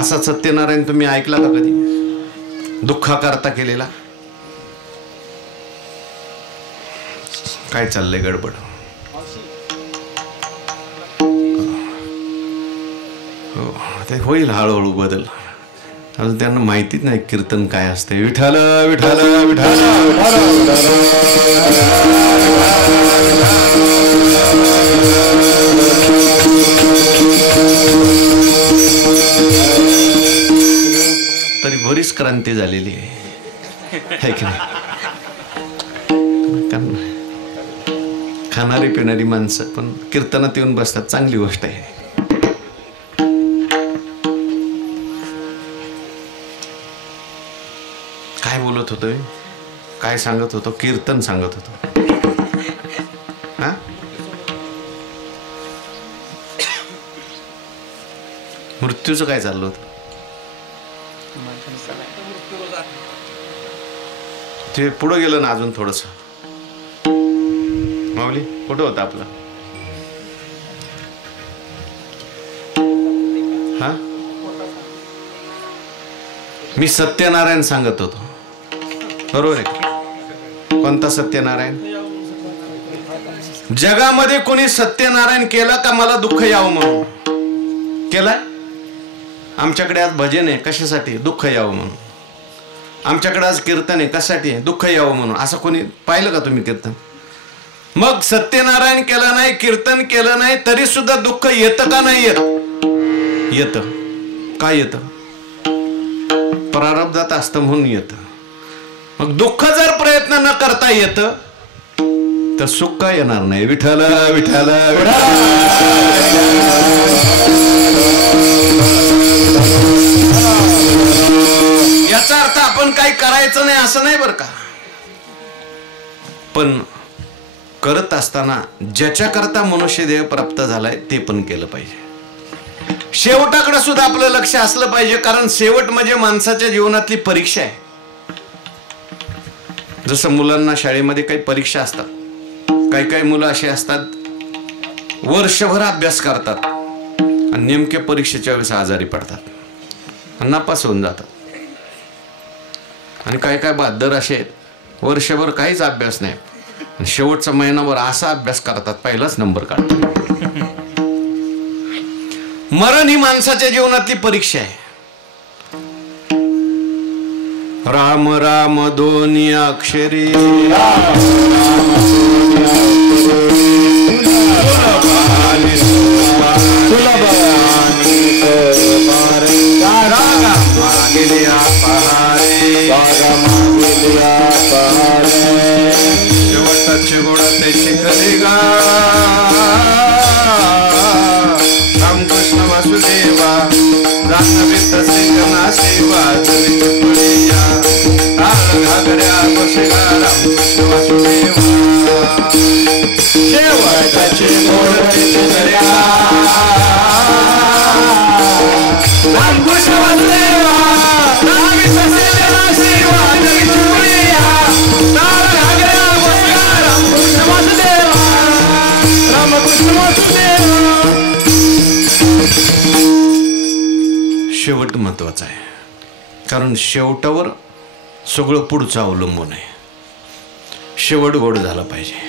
असा सत्यनारायण तुम्ही ऐकला का कधी? दुःखाकरता केलेला? काय चाललंय गडबड? हो, ते होईल हळूहळू बदल. अजून त्यांना माहितीच नाही कीर्तन काय असते. विठ्ठल विठ्ठल विठ्ठल तरी बरीच क्रांती झालेली आहे की नाही? खाणारी पिणारी माणसं पण कीर्तनात येऊन बसतात, चांगली गोष्ट आहे. काय बोलत होतो, काय सांगत होतो? कीर्तन सांगत होतो. हा, मृत्यूचं काय चाललं होतं? ते पुढं गेलं ना अजून थोडस. माऊली कुठं होता आपला? हा, मी सत्यनारायण सांगत होतो, बरोबर आहे? कोणता सत्यनारायण? जगामध्ये कोणी सत्यनारायण केलं का मला दुःख यावं म्हणून केलाय? आमच्याकडे आज भजन आहे कशासाठी? दुःख यावं म्हणून. आमच्याकडे आज कीर्तन आहे कशासाठी? दुःख यावं म्हणून. असं कोणी पाहिलं का तुम्ही कीर्तन? मग सत्यनारायण केलं नाही, कीर्तन केलं नाही, तरी सुद्धा दुःख येतं का नाही येत? येतं. काय येतं? प्रारब्धात असतं म्हणून येतं. मग दुःख जर प्रयत्न न करता येतं तर सुख का येणार नाही? विठ्ठल विठ्ठल याचा अर्थ आपण काही करायचं नाही असं नाही बरं का. पण करत असताना ज्याच्याकरता मनुष्य देह प्राप्त झालाय ते पण केलं पाहिजे. शेवटाकडे सुद्धा आपलं लक्ष असलं पाहिजे, कारण शेवट म्हणजे माणसाच्या जीवनातली परीक्षा आहे. जसं मुलांना शाळेमध्ये काही परीक्षा असतात, काही काही मुलं असे असतात वर्षभर अभ्यास करतात आणि नेमक्या परीक्षेच्या वेळेस आजारी पडतात, नापास होऊन जातात. आणि काय काय बहादर असे आहेत वर्षभर काहीच अभ्यास नाही, शेवटचा महिनाभर असा अभ्यास करतात पहिलाच नंबर काढतात. मरण ही माणसाच्या जीवनातली परीक्षा आहे. राम राम दोन्ही अक्षरी सुलभ शिखरी गा रामकृष्ण वासुदेवा जाणवे तसे जना सेवा जरी चिपळीया ताळ घागऱ्या बसगा रामकृष्ण वासुदेवा शेवटाचे गोडचे दर्या रामकृष्ण वासुदेवा जाणवे तसे जना सेवा जरी चिपळीया ताळ घागऱ्या बसगा रामकृष्ण वासुदेवा रामकृष्ण वासुदेवा. शेवट महत्वाचा आहे, कारण शेवटावर सगळं पुढचं अवलंबून आहे. शेवट गोड झाला पाहिजे.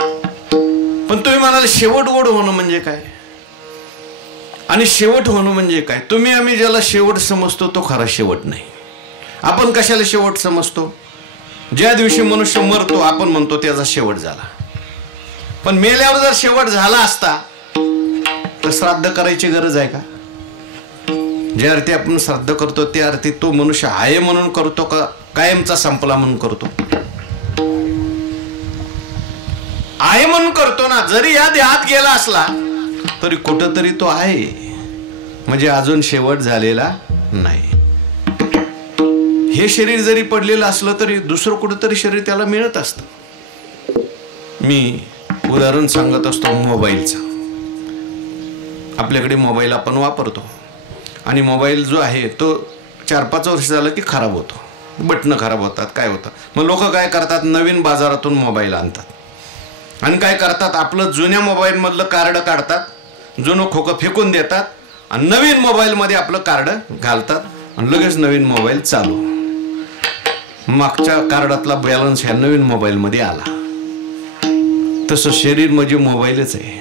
पण तुम्ही म्हणाल शेवट गोड होणं म्हणजे काय आणि शेवट होणं म्हणजे काय? तुम्ही आम्ही ज्याला शेवट समजतो तो खरा शेवट नाही. आपण कशाला शेवट समजतो? ज्या दिवशी मनुष्य मरतो आपण म्हणतो त्याचा शेवट झाला. पण मेल्यावर जर शेवट झाला असता तर श्राद्ध करायची गरज आहे का? ज्या अर्थी आपण श्राद्ध करतो त्या अर्थी तो मनुष्य आहे म्हणून करतो का कायमचा संपला म्हणून करतो? आहे म्हणून करतो ना. जरी या देहात गेला असला तरी कुठंतरी तो आहे, म्हणजे अजून शेवट झालेला नाही. हे शरीर जरी पडलेलं असलं तरी दुसरं कुठंतरी शरीर त्याला मिळत असतं. मी उदाहरण सांगत असतो मोबाईलचं. आपल्याकडे मोबाईल आपण वापरतो आणि मोबाईल जो आहे तो 4-5 वर्ष झालं की खराब होतो, बटणं खराब होतात, काय होतं. मग लोक काय करतात, नवीन बाजारातून मोबाईल आणतात आणि काय करतात, आपलं जुन्या मोबाईलमधलं कार्ड काढतात, जुनं खोकं फेकून देतात आणि नवीन मोबाईलमध्ये आपलं कार्ड घालतात आणि लगेच नवीन मोबाईल चालू. मागच्या कार्डातला बॅलन्स ह्या नवीन मोबाईलमध्ये आला. तसं शरीर म्हणजे मोबाईलच आहे.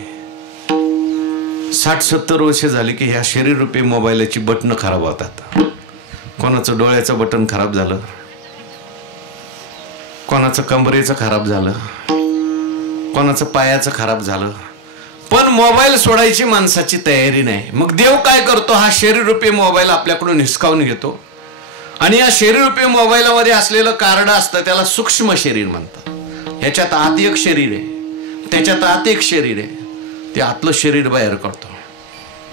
60-70 वर्ष झाली की ह्या शरीर रूपी मोबाईलची बटणं खराब होतात. कोणाचं डोळ्याचं बटन खराब झालं, कोणाचं कमरेचं खराब झालं, कोणाचं पायाचं खराब झालं, पण मोबाईल सोडायची माणसाची तयारी नाही. मग देव काय करतो, हा शरीर रूपी मोबाईल आपल्याकडून हिसकावून घेतो आणि या शरीर रूपी मोबाईलमध्ये असलेलं कार्ड असतं त्याला सूक्ष्म शरीर म्हणतात. ह्याच्यात आत एक शरीर आहे, त्याच्यात आत एक शरीर आहे, ते आतलं शरीर बाहेर काढतो.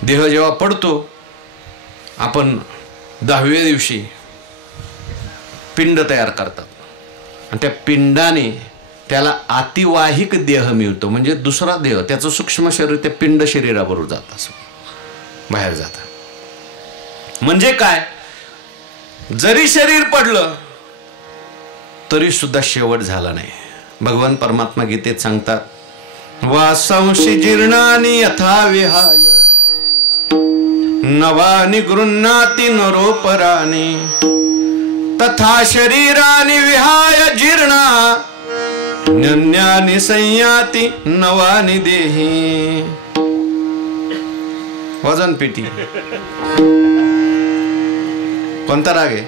देह जेव्हा पडतो आपण 10व्या दिवशी पिंड तयार करतात आणि त्या पिंडाने त्याला अतिवाहिक देह मिळतो, म्हणजे दुसरा देह, त्याचं सूक्ष्म शरीर ते पिंड शरीराबरोबर जात असं बाहेर जात. म्हणजे काय, जरी शरीर पडलं तरी सुद्धा शेवट झाला नाही. भगवान परमात्मा गीतेत सांगतात, वासांशी जीर्णानि यथा विहाय नवानि गृह्णाति नरोपराणि तथा शरीरानि विहाय जीर्णा न्यन्यानि संयाति नवानि देहि. वजन पेटी कोणता राग आहे?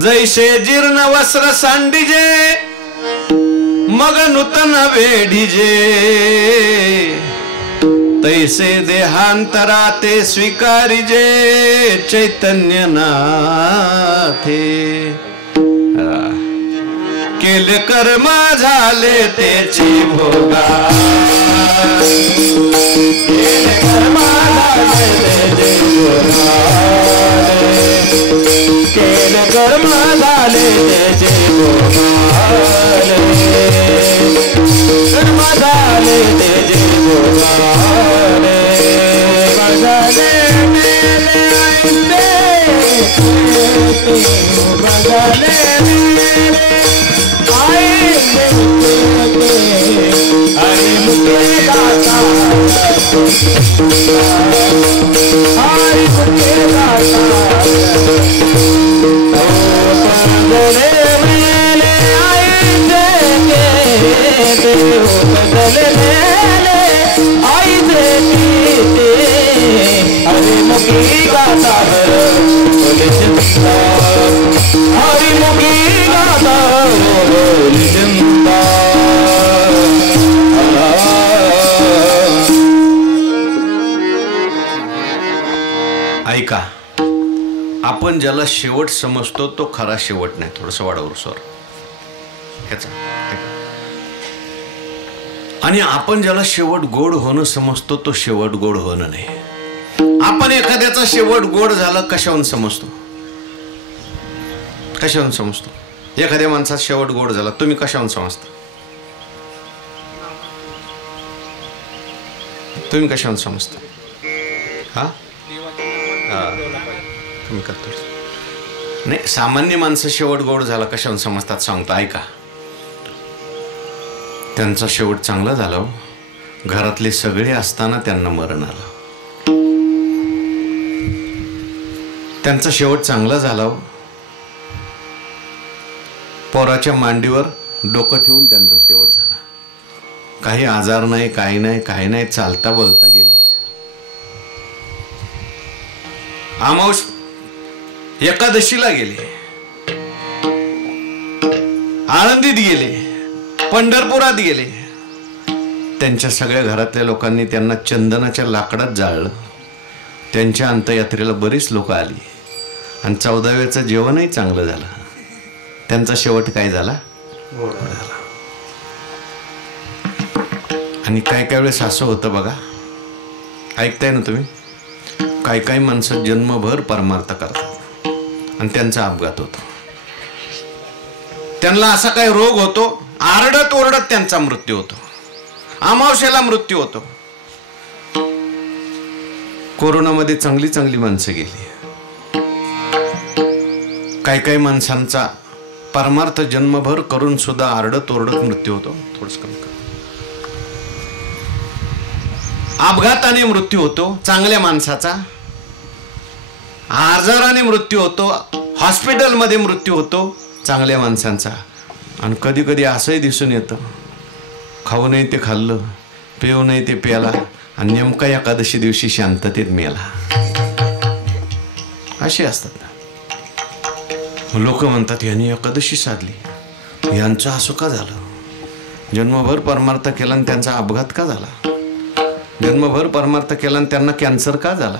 जैसे जीर्ण वस्त्र सांडिजे मग नूतन वेढिजे तैसे देहांतरा ते स्वीकारिजे चैतन्य नाथे. केले कर्म झाले त्याची भोगा, केले कर्म झाले त्याची भोगा, केले कर्म झाले त्याची भोगा, कर्म झाले त्याची भोगा. ऐका, आपण ज्याला शेवट समजतो तो खरा शेवट नाही. थोडंसं वाढवू स्वर ह्याचा. आणि आपण ज्याला शेवट गोड होणं समजतो तो शेवट गोड होणं नाही. आपण एखाद्याचा शेवट गोड झाला कशावरून समजतो? कशावरून समजतो? एखाद्या माणसाचा शेवट गोड झाला तुम्ही कशावरून समजता? तुम्ही कशावरून समजता? हा तुम्ही करतो नाही. सामान्य माणसं शेवट गोड झाला कशावरून समजतात सांगतो ऐका. त्यांचा शेवट चांगला झाला. घरातले सगळे असताना त्यांना मरण आलं. त्यांचा शेवट चांगला झाला. पोराच्या मांडीवर डोकं ठेवून त्यांचा शेवट झाला. काही आजार नाही, काही नाही, काही नाही, चालता बोलता गेले. अमावस एकादशीला गेले, आळंदीत गेले, पंढरपुरात गेले. त्यांच्या सगळ्या घरातल्या लोकांनी त्यांना चंदनाच्या लाकडात जाळलं. त्यांच्या अंत्ययात्रेला बरीच लोक आली आणि 14व्याचं जेवणही चांगलं झालं. त्यांचा शेवट काय झाला? आणि काय काय वेळेस असं होतं बघा, ऐकताय ना तुम्ही? काही काही माणसं जन्मभर परमार्थ करतात आणि त्यांचा अपघात होतो. त्यांना असा काही रोग होतो, आरडत ओरडत त्यांचा मृत्यू होतो. अमावस्येला मृत्यू होतो. कोरोनामध्ये चांगली चांगली माणसं गेली. काही काही माणसांचा परमार्थ जन्मभर करून सुद्धा आरडत ओरडत मृत्यू होतो. थोडंसं कमी कर. अपघाताने मृत्यू होतो चांगल्या माणसाचा, आजाराने मृत्यू होतो, हॉस्पिटलमध्ये मृत्यू होतो चांगल्या माणसांचा. आणि कधी कधी असंही दिसून येतं, खाऊ नाही ते खाल्लं, पिऊ नाही ते प्याला आणि नेमका एकादशी दिवशी शांततेत मेला. असे असतात. लोक म्हणतात यांनी एकादशी साधली, यांचं असं का झालं? जन्मभर परमार्थ केला आणि त्यांचा अपघात का झाला? जन्मभर परमार्थ केला आणि त्यांना कॅन्सर का झाला?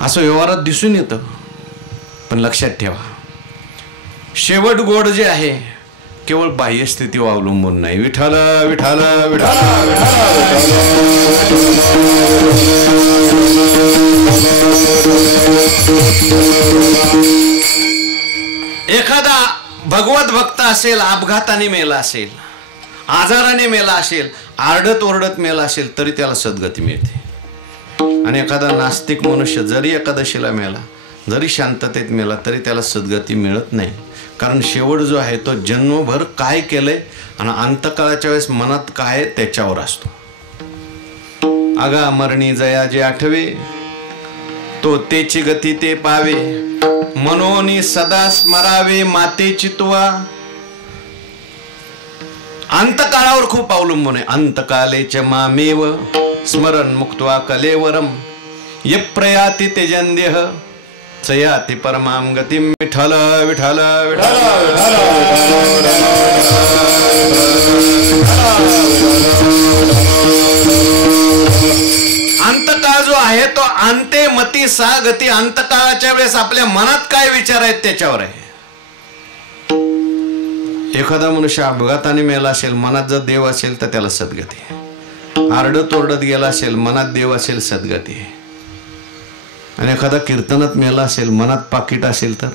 असं व्यवहारात दिसून येतं. पण लक्षात ठेवा, शेवट गोड जे आहे केवळ बाह्य स्थितीवर अवलंबून नाही. विठ्ठल विठ्ठल विठ्ठल एखादा भगवत भक्त असेल, अपघाताने मेला असेल, आजाराने मेला असेल, आरडत ओरडत मेला असेल तरी त्याला सद्गती मिळते. आणि एखादा नास्तिक मनुष्य जरी एकादशीला मेला, जरी शांततेत मेला तरी त्याला सद्गती मिळत नाही. कारण शेवट जो आहे तो जन्मभर काय केलंय आणि अंतकाळाच्या वेळेस मनात काय त्याच्यावर असतो. आगा मरणी जया जे आठवे, तो तेची गती ते पावे, मनोनी सदा स्मरावे मातेची तुवा. अंतकाळावर खूप अवलंबून आहे. अंतकालेच मामेव स्मरण मुक्त्वा कलेवरम ये प्रयाती तेजंदेह चयाति परमाम गतिम. विठ्ठल विठ्ठल अंतकाळ जो आहे तो अंते मती सा गती. अंतकाळाच्या वेळेस आपल्या मनात काय विचार आहेत त्याच्यावर आहे. एखादा मनुष्य अपघाताने मेला असेल, मनात जर देव असेल तर त्याला सद्गती. आरडत ओरडत गेला असेल, मनात देव असेल, सद्गती. आणि एखादा कीर्तनात मेला असेल, मनात पाकिट असेल तर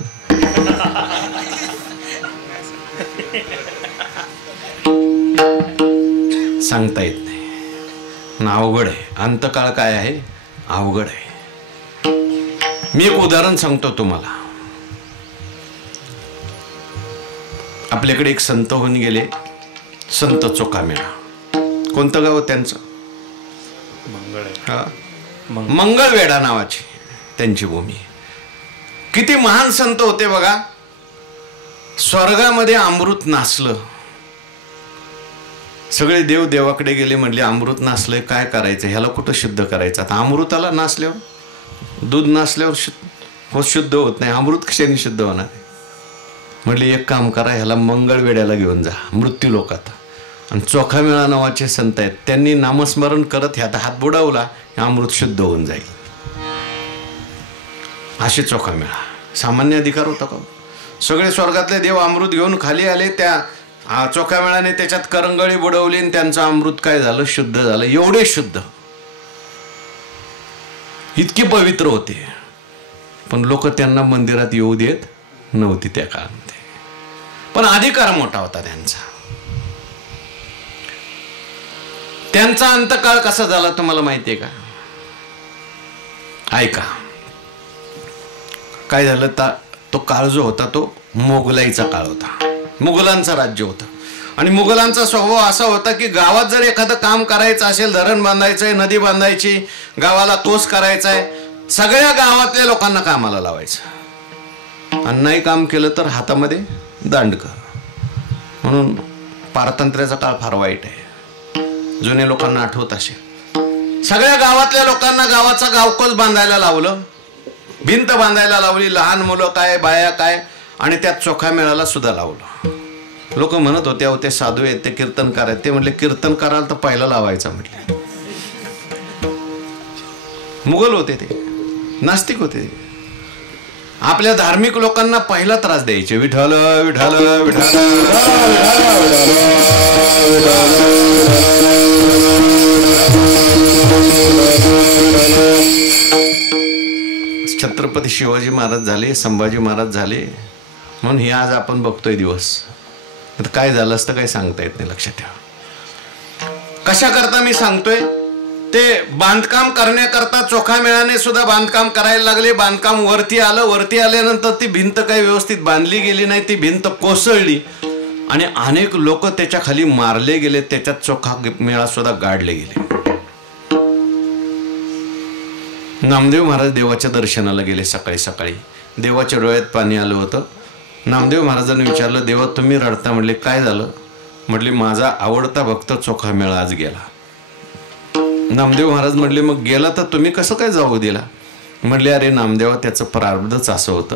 सांगता येत नाही. अवघड आहे. अंतकाळ काय आहे? अवघड आहे. मी एक उदाहरण सांगतो तुम्हाला. आपल्याकडे एक संत होऊन गेले, संत चोखामेळा. कोणतं गाव त्यांचं? मंगळवेढा नावाची त्यांची भूमी. किती महान संत होते बघा. स्वर्गामध्ये अमृत नासलं. सगळे देव देवाकडे गेले, म्हणले अमृत नासलंय, काय करायचं, ह्याला कुठं शुद्ध करायचं? आता अमृताला नासल्यावर, दूध नासल्यावर शुद्ध होत नाही, अमृत कशाने शुद्ध होणार? म्हणले एक काम करा, ह्याला मंगळवेढ्याला घेऊन जा, मृत्यू लोकात. आणि चोखामेळा नावाचे संत आहेत, त्यांनी नामस्मरण करत ह्यात हात बुडवला, अमृत शुद्ध होऊन जाईल. असे चोखामेळा. सामान्य अधिकार होता का? सगळे स्वर्गातले देव अमृत घेऊन खाली आले. त्या चोखा मेळाने त्याच्यात करंगळी बुडवली आणि त्यांचं अमृत काय झालं, शुद्ध झालं. एवढे शुद्ध, इतके पवित्र होते, पण लोक त्यांना मंदिरात येऊ देत नव्हती त्या काळामध्ये. पण अधिकार मोठा होता त्यांचा अंतकाळ कसा झाला तुम्हाला माहितीये का? ऐका, काय झालं, तो काळ जो होता तो मोगलाईचा काळ होता. मुघलांचं राज्य होतं. आणि मुघलांचा स्वभाव असा होता की गावात जर एखादं काम करायचं असेल, धरण बांधायचंय, नदी बांधायची, गावाला तोस करायचा आहे, सगळ्या गावातल्या लोकांना कामाला लावायचं. आणि नाही काम केलं तर हातामध्ये दांडक. म्हणून पारतंत्र्याचा काळ फार वाईट आहे. जुन्या लोकांना आठवत असेल, सगळ्या गावातल्या लोकांना गावाचा गावकोच बांधायला लावलं, भिंत बांधायला लावली, लहान मुलं काय, बाया काय, आणि त्यात चोखा मेळाला सुद्धा लावलं. लोक म्हणत होते अहो ते साधू आहेत, ते कीर्तनकार आहेत. ते म्हटले कीर्तन कराल तर पहिला लावायचा म्हटले. मुघल होते, ते नास्तिक होते. आपल्या धार्मिक लोकांना पहिला त्रास द्यायचे, विठ्ठल विठ्ठल विठ्ठल. छत्रपती शिवाजी महाराज झाले, संभाजी महाराज झाले, म्हणून हे आज आपण बघतोय दिवस. आता काय झालं असतं काय सांगता येत नाही. लक्षात ठेवा. कशा करता मी सांगतोय, ते बांधकाम करण्याकरता चोखा मेळाने सुद्धा बांधकाम करायला लागले. बांधकाम वरती आलं, वरती आल्यानंतर ती भिंत काही व्यवस्थित बांधली गेली नाही, ती भिंत कोसळली आणि अनेक लोक त्याच्या खाली मारले गेले. त्याच्यात चोखा मेळा सुद्धा गाडले गेले. नामदेव महाराज देवाच्या दर्शनाला गेले. सकाळी सकाळी देवाच्या डोळ्यात पाणी आलं होतं. नामदेव महाराजांनी विचारलं, देवा तुम्ही रडता? म्हटले काय झालं? म्हटले माझा आवडता भक्त चोखा मेळा आज गेला. नामदेव महाराज म्हटले मग गेला तर तुम्ही कसं काय जाऊ दिला? म्हटले अरे नामदेवा, त्याचं प्रारब्धच असं होतं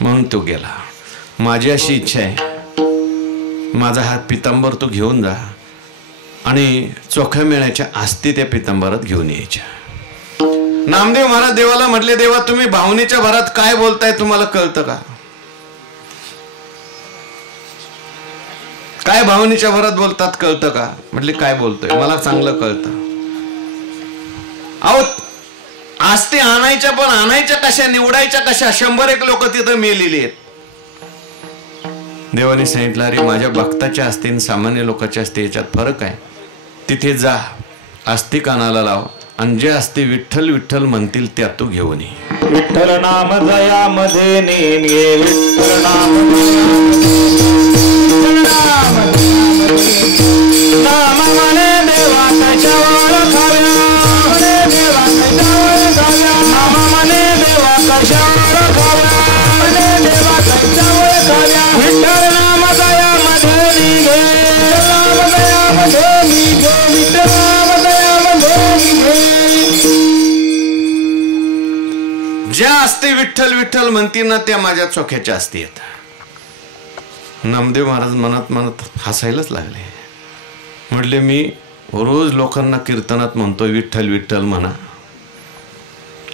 म्हणून तो गेला. माझी अशी इच्छा आहे, माझा हात पितांबर तू घेऊन जा आणि चोखा मेळ्याच्या आस्ती त्या पितांबरात घेऊन यायच्या. नामदेव महाराज देवाला म्हटले, देवा तुम्ही भावनेच्या भरात काय बोलताय, तुम्हाला कळतं का? काय भावनेच्या भरात बोलतात, कळतं का? म्हटले काय बोलतोय, मला चांगलं कळतं. अहो आस्ती आणायच्या, पण आणायच्या कशा, निवडायच्या कशा? 101 लोक तिथं मेलेली आहेत. देवाने सांगितलं अरे माझ्या भक्ताच्या आस्ती आणि सामान्य लोकांच्या आस्ती याच्यात फरक आहे. तिथे जा, आस्ती कानाला लाव आणि जे आस्ती विठ्ठल विठ्ठल म्हणतील त्या तू घेऊन ये. विठ्ठल नाम जयामध्ये नेम, विठ्ठल नाम नाम मने देवा कशावर खाव्या, मने देवा कशावर खाव्या, नाम मने देवा कशावर खाव्या, मने देवा कशावर खाव्या. विठ्ठल नाम जयामध्ये निघे, नाम जयामध्ये निघे, विठ्ठल नाम जयामध्ये निघे. ज्या आस्ती विठ्ठल विठ्ठल म्हणतील ना त्या माझ्या चोख्याच्या आस्ती आहेत. नामदेव महाराज मनात मनात हसायलाच लागले. म्हटले मी रोज लोकांना कीर्तनात म्हणतोय विठ्ठल विठ्ठल म्हणा,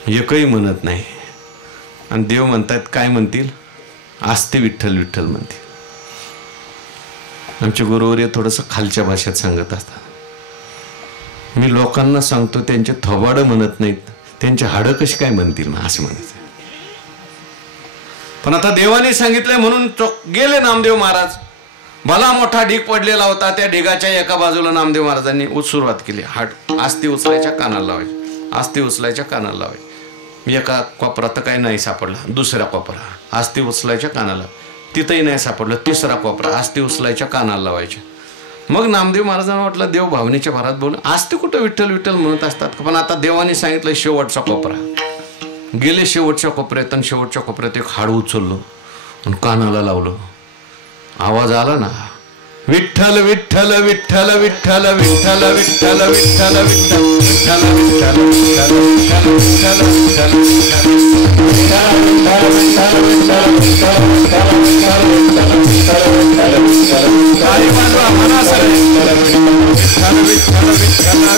एकही म्हणत नाही. आणि देव म्हणतात काय म्हणतील, आस्ती विठ्ठल विठ्ठल म्हणतील. आमचे गुरुवर्य थोडंसं खालच्या भाषेत सांगत असतात. मी लोकांना सांगतो त्यांचे थोबाडं म्हणत नाहीत, त्यांचे हाडं कशी काय म्हणतील ना, असं म्हणायचं. पण आता देवाने सांगितलंय म्हणून गेले नामदेव महाराज. भला मोठा ढीग पडलेला होता. त्या ढिगाच्या एका बाजूला नामदेव महाराजांनी सुरुवात केली. आस्ती उचलायच्या कानाला लावायची, आस्ती उचलायच्या कानाला लावायची. मी एका कोपरा तर काही नाही सापडला, दुसऱ्या कोपरा आस्ती उचलायच्या कानाला, तिथंही नाही सापडलं, तिसरा कोपरा आस्ती उचलायच्या कानाला लावायच्या. मग नामदेव महाराजांना वाटलं देव भावनेच्या भरात बोल, आस्ती कुठं विठ्ठल विठ्ठल म्हणत असतात. पण आता देवाने सांगितलं शेवटचा कोपरा. गेले शेवटच्या कोपऱ्यात आणि शेवटच्या कोपऱ्यात एक हाड उचललं आणि कानाला लावलं. आवाज आला ना, विठ्ठल विठ्ठल विठ्ठल विठ्ठल विठ्ठल विठ्ठल विठ्ठल विठ्ठल विठ्ठल विठ्ठल विठ्ठल विठ्ठल विठ्ठल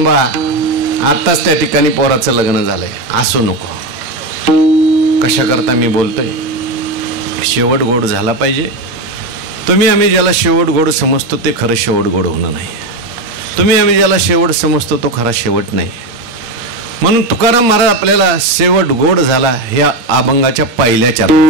थांबा, आत्ताच त्या ठिकाणी पोराचं लग्न झालंय असू नको. कशा करता मी बोलतोय, शेवट गोड झाला पाहिजे. तुम्ही आम्ही ज्याला शेवट गोड समजतो ते खरं शेवट गोड होणं नाही. तुम्ही आम्ही ज्याला शेवट समजतो तो खरा शेवट नाही. म्हणून तुकाराम महाराज आपल्याला शेवट गोड झाला ह्या अभंगाच्या पहिल्या चरणात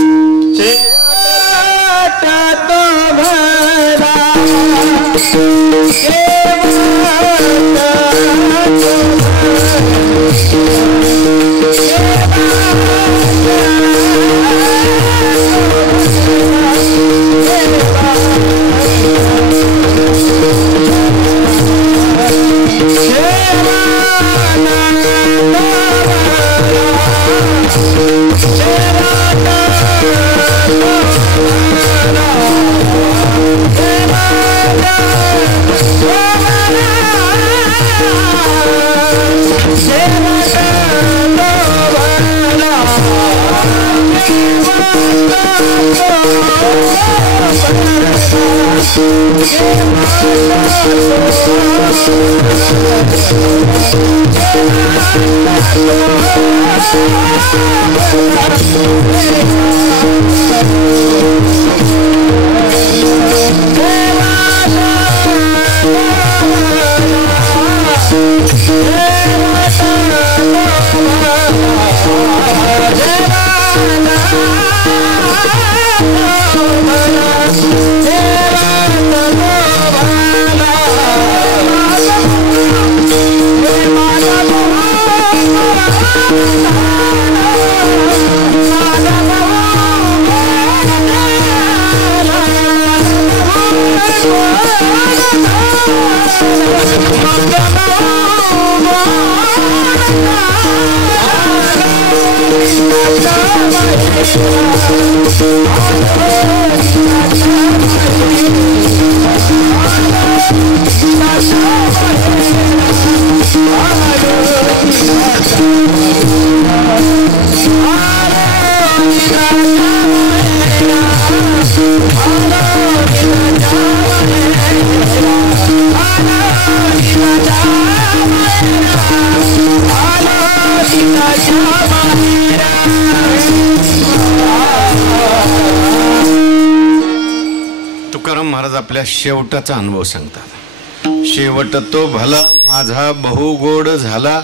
महाराज आपल्या शेवटाचा अनुभव सांगतात. शेवट तो भला माझा बहु गोड झाला.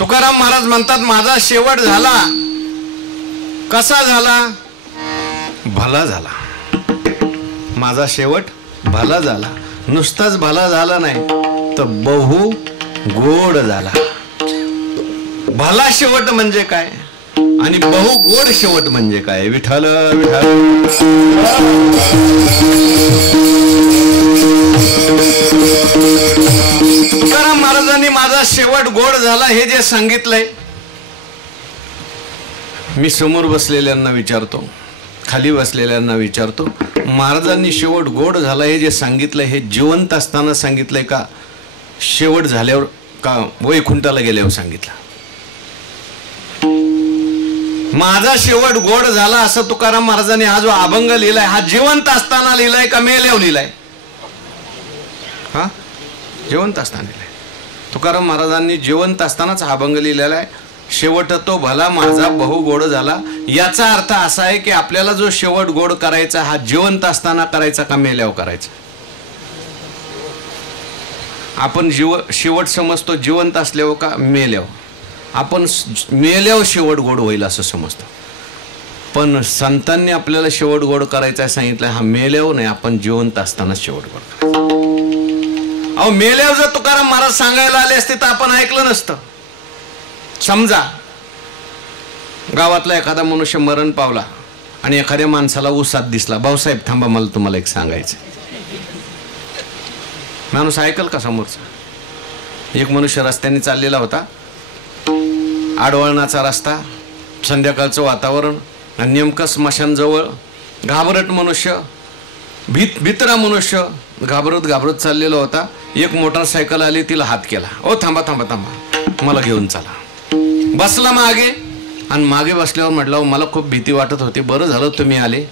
तुकाराम महाराज म्हणतात माझा शेवट झाला. कसा झाला? भला झाला. माझा शेवट भला झाला. नुसताच भला झाला नाही तर बहु गोड झाला. भला शेवट म्हणजे काय आणि बहु गोड शेवट म्हणजे काय? विठ्ठल विठ्ठल. तुकाराम महाराजांनी माझा शेवट गोड झाला हे जे सांगितलंय, मी समोर बसलेल्यांना विचारतो, खाली बसलेल्यांना विचारतो, महाराजांनी शेवट गोड झाला हे जे सांगितलंय हे जिवंत असताना सांगितलंय का शेवट झाल्यावर का वैकुंठाला गेल्यावर सांगितलं? माझा शेवट गोड झाला असं तुकाराम महाराजांनी हा जो अभंग लिहिलाय हा जिवंत असताना लिहिलाय का मेल्यावर लिहिलाय? हा, जिवंत असताना लिहिलाय. तुकाराम महाराजांनी जिवंत असतानाच हा अभंग लिहिलेला आहे. शेवट तो भला माझा बहु गोड झाला. याचा अर्थ असा आहे की आपल्याला जो शेवट गोड करायचा हा जिवंत असताना करायचा का मेल्यावर करायचा? आपण शेवट समजतो जिवंत असल्यावर का मेल्यावर? आपण मेल्यावर शेवट गोड होईल असं समजतो. पण संतांनी आपल्याला शेवट गोड करायचा सांगितलं हा मेल्यावर नाही, आपण जिवंत असताना शेवट गोड करायचा. अहो मेल्यावर जर तुकाराम महाराज सांगायला आले असते तर आपण ऐकलं नसतं. समजा गावातला एखादा मनुष्य मरण पावला आणि एखाद्या माणसाला उसात दिसला, भाऊसाहेब थांबा मला तुम्हाला एक सांगायचं. माणूस ऐकल का समोरचा? एक मनुष्य रस्त्याने चाललेला होता, आडवळणाचा रस्ता, संध्याकाळचं वातावरण आणि नेमकं स्मशानजवळ घाबरट मनुष्य, भित्रा मनुष्य घाबरत घाबरत चाललेला होता. एक मोटरसायकल आली, तिला हात केला, ओ थांबा थांबा थांबा मला घेऊन चला. बसला मागे आणि मागे बसल्यावर म्हटलं मला खूप भीती वाटत होती, बरं झालं तुम्ही आले.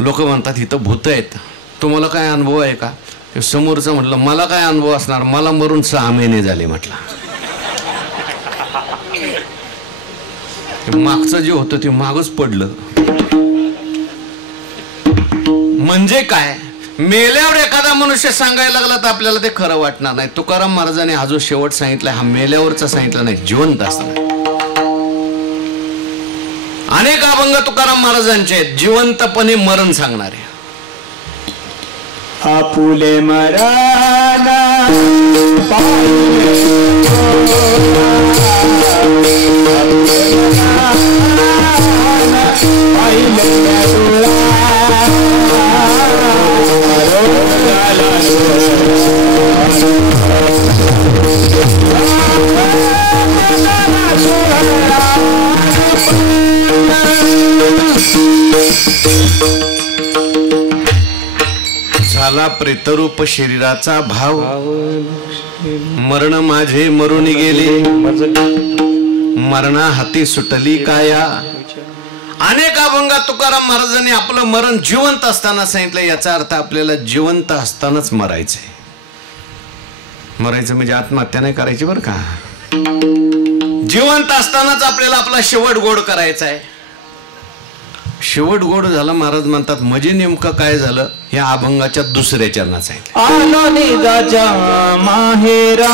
लोक म्हणतात इथं भूत आहेत, तुम्हाला काय अनुभव आहे का? समोरचं म्हटलं मला काय अनुभव असणार, मला मरून 6 महिने झाले म्हटलं. मागचं जे होतं ते मागच पडलं. म्हणजे काय, मेल्यावर एखादा मनुष्य सांगायला लागला तर आपल्याला ते खरं वाटणार नाही. तुकाराम महाराजांनी हा जो शेवट सांगितला हा मेल्यावरचा सांगितला नाही, जिवंत असताना. अनेक अभंग तुकाराम महाराजांचे आहेत जिवंतपणे मरण सांगणारे. आपुले मराना झाला प्रेतरूप शरीराचा भाव, मरण माझे मरून गेले, मरणा हाती सुटली काया. अनेक अभंगात तुकाराम महाराजांनी आपलं मरण जिवंत असताना सांगितलं. याचा अर्थ आपल्याला जिवंत असतानाच मरायचंय. मरायचं म्हणजे आत्महत्या नाही करायची बरं का. जिवंत असतानाच आपल्याला आपला शेवट गोड करायचा आहे. शेवट गोड झाला महाराज म्हणतात. म्हणजे नेमकं काय झालं या अभंगाच्या दुसऱ्या चरणात सांगितलं. आलो निजाच्या माहेरा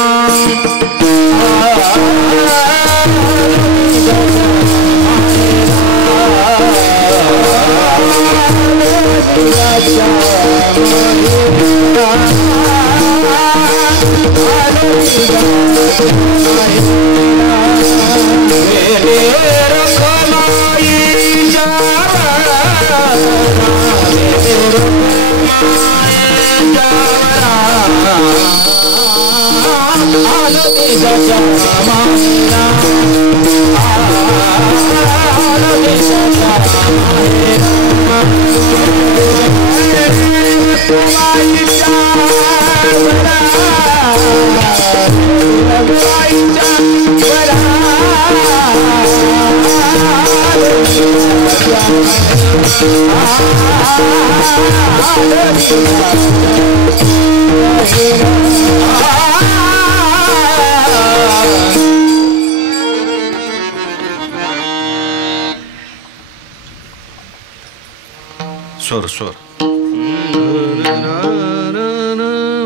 स्वर स्वर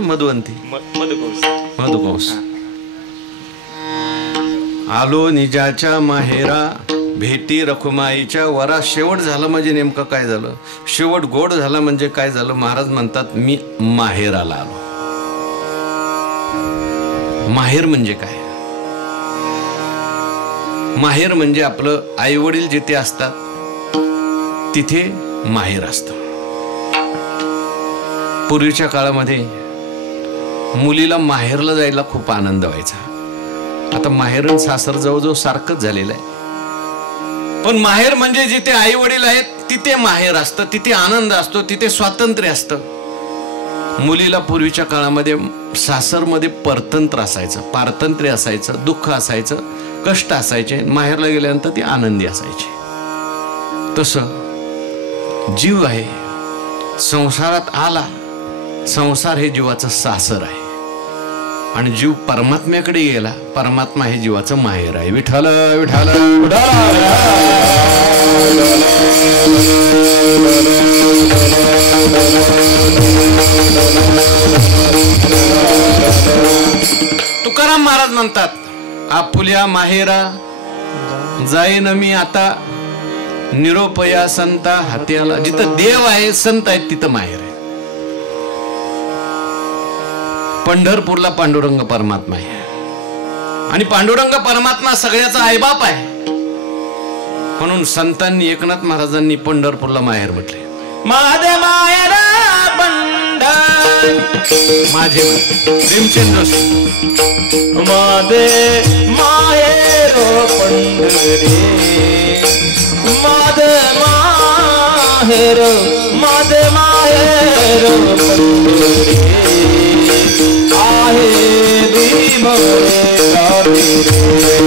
मधुवंती मधुकंस. आलो निजाच्या माहेरा भेटी रखुमाईच्या वरा. शेवट झाला म्हणजे नेमकं काय झालं, शेवट गोड झाला म्हणजे काय झालं. महाराज म्हणतात मी माहेराला आलो. माहेर म्हणजे काय, माहेर म्हणजे आपलं आई वडील जिथे असतात तिथे माहेर असतं. पूर्वीच्या काळामध्ये मुलीला माहेरला जायला खूप आनंद व्हायचा. आता माहेर आणि सासर जवळजवळ सारखंच झालेलं आहे. पण माहेर म्हणजे जिथे आई वडील आहेत तिथे माहेर असतं, तिथे आनंद असतो, तिथे स्वातंत्र्य असतं. मुलीला पूर्वीच्या काळामध्ये सासरमध्ये परतंत्र असायचं, पारतंत्र्य असायचं, दुःख असायचं, कष्ट असायचे. माहेरला गेल्यानंतर ती आनंदी असायची. तसं जीव आहे संसारात आला, संसार हे जीवाचं सासर आहे आणि जीव परमात्म्याकडे गेला, परमात्मा हे जीवाचं माहेर आहे. विठ्ठल विठ्ठल तुकाराम महाराज म्हणतात आपुल्या माहेरा जाईन मी आता, निरोपया संता हात्याला. जिथं देव आहे संत आहेत तिथं माहेर आहे. पंढरपूरला पांडुरंग परमात्मा आहे आणि पांडुरंग परमात्मा सगळ्याचा आईबाप आहे. म्हणून संतांनी एकनाथ महाराजांनी पंढरपूरला माहेर म्हटले. माझे माहेर पंढर माझे प्रेमचंद जोशी. माझे माहेर पंढरी, माझे माहेर, माझे माहेर पंढरी आहे भीमरे काबीरे,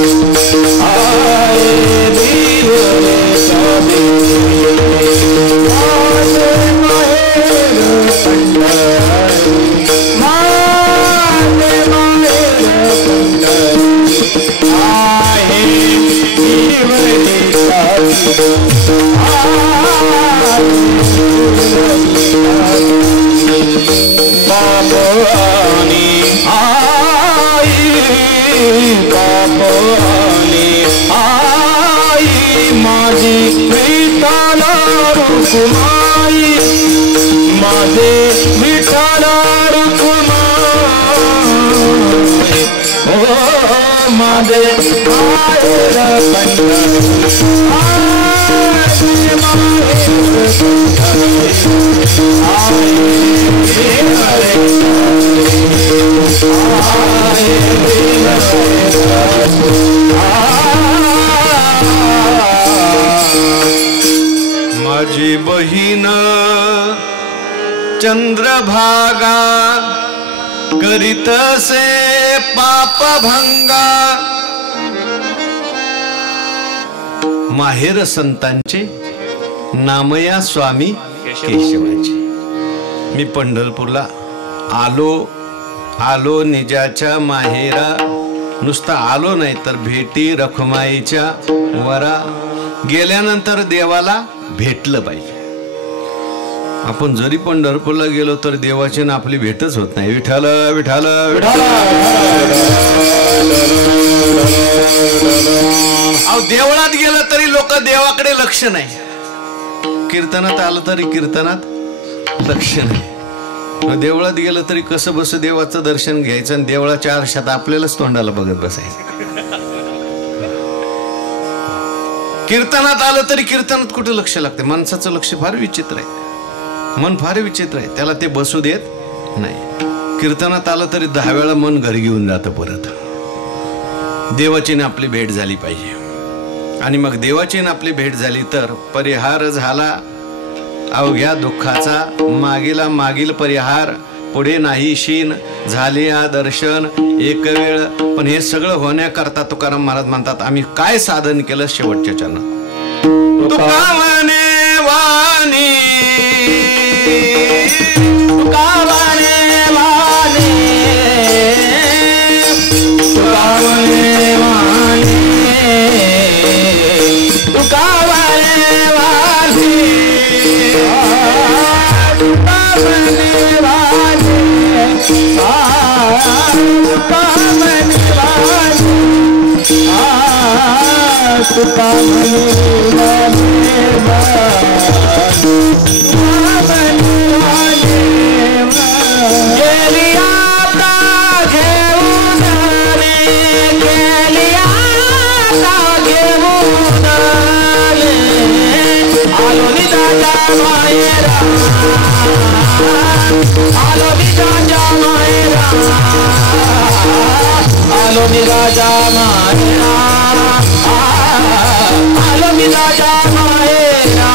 आहे भीमरे काबीरे, माझे माहेर पंढरी. बापवानी आई बापवानी आई माझी विठाला रुक्माई माझे विठाला रुक्माई ओ माझे माहेर माझी बहीण चंद्रभागा करीतसे पापभंगा माहेर संतांचे नामया स्वामी केशवाचे। मी पंढरपूरला आलो निजाच्या माहेरा, नुसता आलो नाही तर भेटी रखुमाईच्या वरा। गेल्यानंतर देवाला भेटलं पाहिजे। आपण जरी पंढरपूरला गेलो तर देवाची ना आपली भेटच होत नाही। विठाल विठाल विठाल अहो देवळात गेलं तरी लोक देवाकडे लक्ष नाही, कीर्तनात आलं तरी कीर्तनात लक्ष नाही। देवळात गेलं तरी कसं बस देवाचं दर्शन घ्यायचं आणि देवळाच्या आरशात आपल्यालाच तोंडाला बघत बसायचं। कीर्तनात आलं तरी कीर्तनात कुठे लक्ष लागते? माणसाचं लक्ष फार विचित्र आहे, मन फार विचित्र आहे, त्याला ते बसू देत नाही। कीर्तनात आलं तरी 10 वेळा मन घरी घेऊन जातं परत। देवाची ना आपली भेट झाली पाहिजे, आणि मग देवाची ना आपली भेट झाली तर परिहार झाला अवघ्या दुःखाचा, मागीला मागील परिहार, पुढे नाही शीन, झाले दर्शन एक वेळ। पण हे सगळं होण्याकरता तुकाराम महाराज म्हणतात आम्ही काय साधन केलं? शेवटच्या चरणात तुका म्हणे वाणी तुका म्हणे वाणी तुका म्हणे वाणी तुका म्हणे वाणी तुका म्हणे वाणी तुका म्हणे वाणी तुका म्हणे राजा मायरा आलो मी राजा मायरा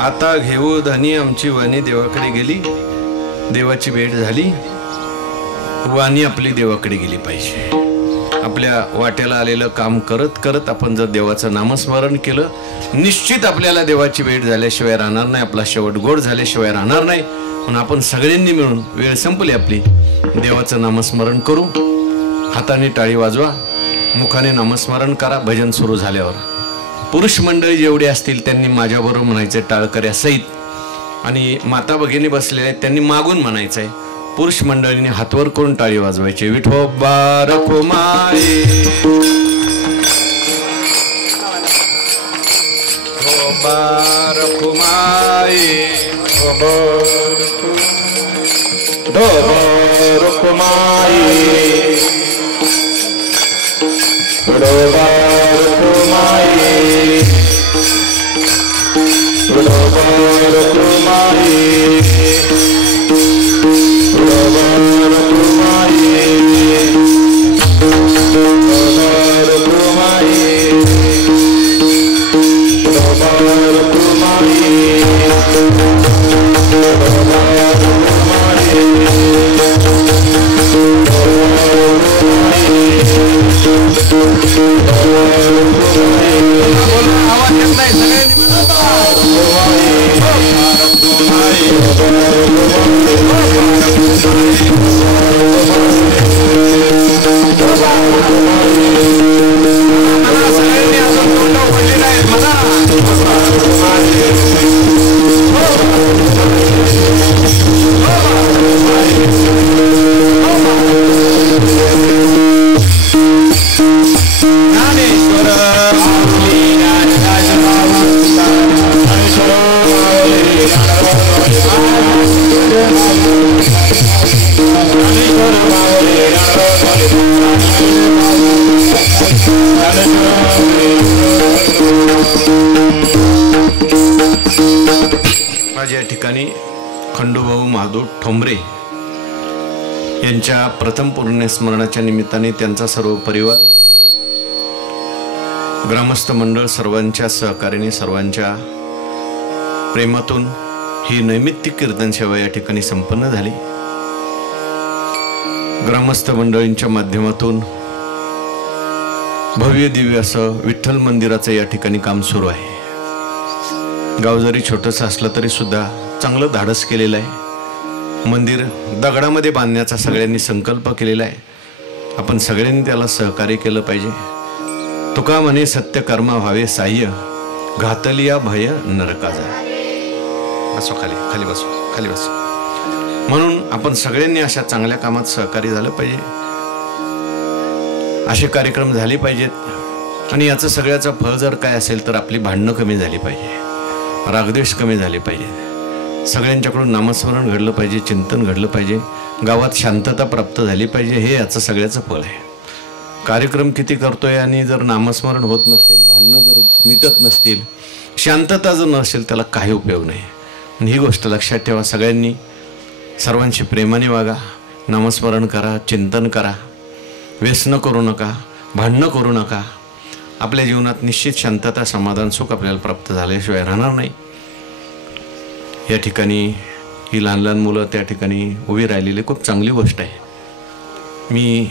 आता घेऊ धनी आमची वाणी देवाकडे गेली, देवाची भेट झाली, वाणी आपली देवाकडे गेली पाहिजे। आपल्या वाट्याला आलेलं काम करत करत आपण जर देवाचं नामस्मरण केलं, निश्चित आपल्याला देवाची भेट झाल्याशिवाय राहणार नाही, आपला शेवट गोड झाल्याशिवाय राहणार नाही। म्हणून आपण सगळ्यांनी मिळून, वेळ संपली आपली, देवाचं नामस्मरण करू। हाताने टाळी वाजवा, मुखाने नामस्मरण करा। भजन सुरू झाल्यावर पुरुष मंडळी जेवढे असतील त्यांनी माझ्याबरोबर म्हणायचं टाळकऱ्या सहित, आणि माता भगिनी बसलेल्या आहेत त्यांनी मागून म्हणायचंय। पुरुष मंडळीने हातवर करून टाळी वाजवायची। विठोबा रखुमाई, विठोबा रखुमाई, विठोबा रखुमाई, विठोबा रखुमाई, विठोबा रखुमाई, विठोबा रखुमाई, विठोबा रखुमाई, विठोबा रखुमाई, आज या ठिकाणी खंडूभाऊ महादेव ठोंबरे यांच्या प्रथम पुण्यस्मरणाच्या निमित्ताने त्यांचा सर्व परिवार, ग्रामस्थ मंडळ सर्वांच्या सहकार्याने, सर्वांच्या प्रेमातून ही नैमित्तिक कीर्तन सेवा या ठिकाणी संपन्न झाली। ग्रामस्थ मंडळींच्या माध्यमातून भव्य दिव्य असं विठ्ठल मंदिराचं या ठिकाणी काम सुरू आहे। गाव जरी छोटंसं असलं तरी सुद्धा चांगलं धाडस केलेलं आहे। मंदिर दगडामध्ये बांधण्याचा सगळ्यांनी संकल्प केलेला आहे। आपण सगळ्यांनी त्याला सहकार्य केलं पाहिजे। तुका म्हणे सत्य कर्मा व्हावे साह्य, घातलिया भय नरकाजा। बसो खाली, खाली बसो, खाली बसो। म्हणून आपण सगळ्यांनी अशा चांगल्या कामात सहकार्य झालं पाहिजे, असे कार्यक्रम झाले पाहिजेत। आणि याचं सगळ्याचं फळ जर काय असेल तर आपली भांडणं कमी झाली पाहिजे, रागद्वेष कमी झाले पाहिजे, सगळ्यांच्याकडून नामस्मरण घडलं पाहिजे, चिंतन घडलं पाहिजे, गावात शांतता प्राप्त झाली पाहिजे। हे याचं सगळ्याचं फळ आहे। कार्यक्रम किती करतोय आणि जर नामस्मरण होत नसेल, भांडणं जर मिटत नसतील, शांतता जर नसेल, त्याला काही उपयोग नाही। आणि ही गोष्ट लक्षात ठेवा। सगळ्यांनी सर्वांशी प्रेमाने वागा, नामस्मरण करा, चिंतन करा, व्यसन करू नका, भांडणं करू नका। आपल्या जीवनात निश्चित शांतता, समाधान, सुख आपल्याला प्राप्त झाल्याशिवाय राहणार नाही. या ठिकाणी ही लहान लहान मुलं त्या ठिकाणी उभी राहिलेली खूप चांगली गोष्ट आहे. मी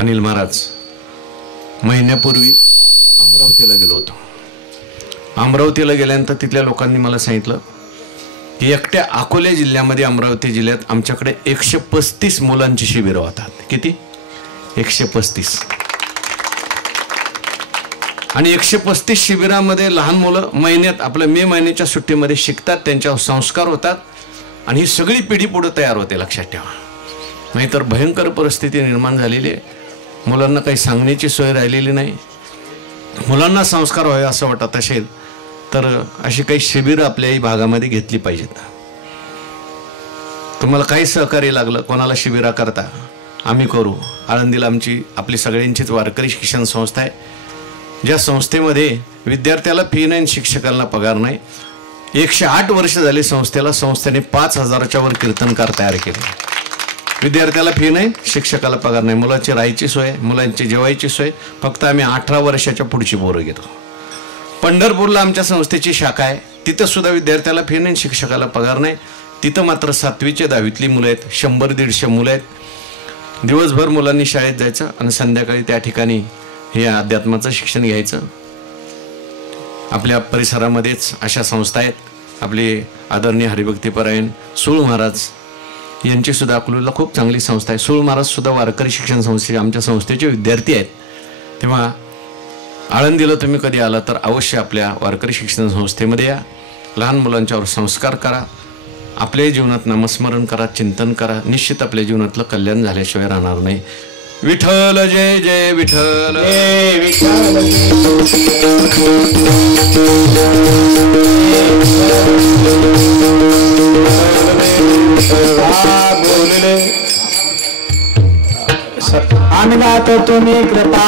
अनिल महाराज महिन्यापूर्वी अमरावतीला गेलो होतो. अमरावतीला गेल्यानंतर तिथल्या लोकांनी मला सांगितलं की एकट्या अकोले जिल्ह्यामध्ये, अमरावती जिल्ह्यात आमच्याकडे 135 मुलांची शिबिरं होतात. किती? 135. आणि 135 शिबिरामध्ये लहान मुलं महिन्यात, आपल्या मे महिन्याच्या सुट्टीमध्ये शिकतात, त्यांच्यावर संस्कार होतात आणि ही सगळी पिढी पुढे तयार होते. लक्षात ठेवा. नाहीतर भयंकर परिस्थिती निर्माण झालेली आहे. मुलांना काही सांगण्याची सोय राहिलेली नाही. मुलांना संस्कार व्हावे असं वाटत असेल तर अशी काही शिबिरं आपल्याही भागामध्ये घेतली पाहिजेत. तुम्हाला काही सहकार्य लागलं, कोणाला शिबिरा करता, आम्ही करू. आळंदीला आपली सगळ्यांचीच वारकरी शिक्षण संस्था आहे. ज्या संस्थेमध्ये विद्यार्थ्याला फी नाही, शिक्षकांना पगार नाही. 108 वर्ष झाली संस्थेने 5,000च्या वर कीर्तनकार तयार केले. विद्यार्थ्याला फी नाही, शिक्षकाला पगार नाही, मुलाची राहायची सोय, मुलांची जेवायची सोय. फक्त आम्ही 18 वर्षाच्या पुढची पोरं घेतो. पंढरपूरला आमच्या संस्थेची शाखा आहे. तिथं सुद्धा विद्यार्थ्याला फी नाही, शिक्षकाला पगार नाही. तिथं मात्र 7वी 10वीतली मुलं आहेत. 100-150 मुलं आहेत. दिवसभर मुलांनी शाळेत जायचं आणि संध्याकाळी त्या ठिकाणी हे अध्यात्माचं शिक्षण घ्यायचं. आपल्या परिसरामध्येच अशा संस्था आहेत. आपले आदरणीय हरिभक्तीपरायण सूळ महाराज यांची सुद्धा अकलूजला खूप चांगली संस्था आहे. सूळ महाराज सुद्धा वारकरी शिक्षण संस्थे आमच्या संस्थेचे विद्यार्थी आहेत. तेव्हा आळंदीला तुम्ही कधी आला तर अवश्य आपल्या वारकरी शिक्षण संस्थेमध्ये या. लहान मुलांच्यावर संस्कार करा. आपल्या जीवनात नामस्मरण करा, चिंतन करा. निश्चित आपल्या जीवनातलं कल्याण झाल्याशिवाय राहणार नाही. विठ्ठल जय जय विठ्ठल, जय विठ्ठल. अनगात तुम्ही कृपा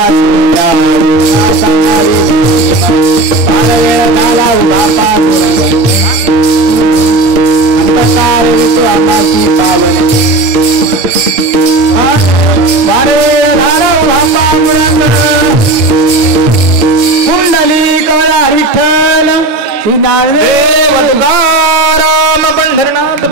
कुंडली कळा विठ्ठल राम पंढरनाथ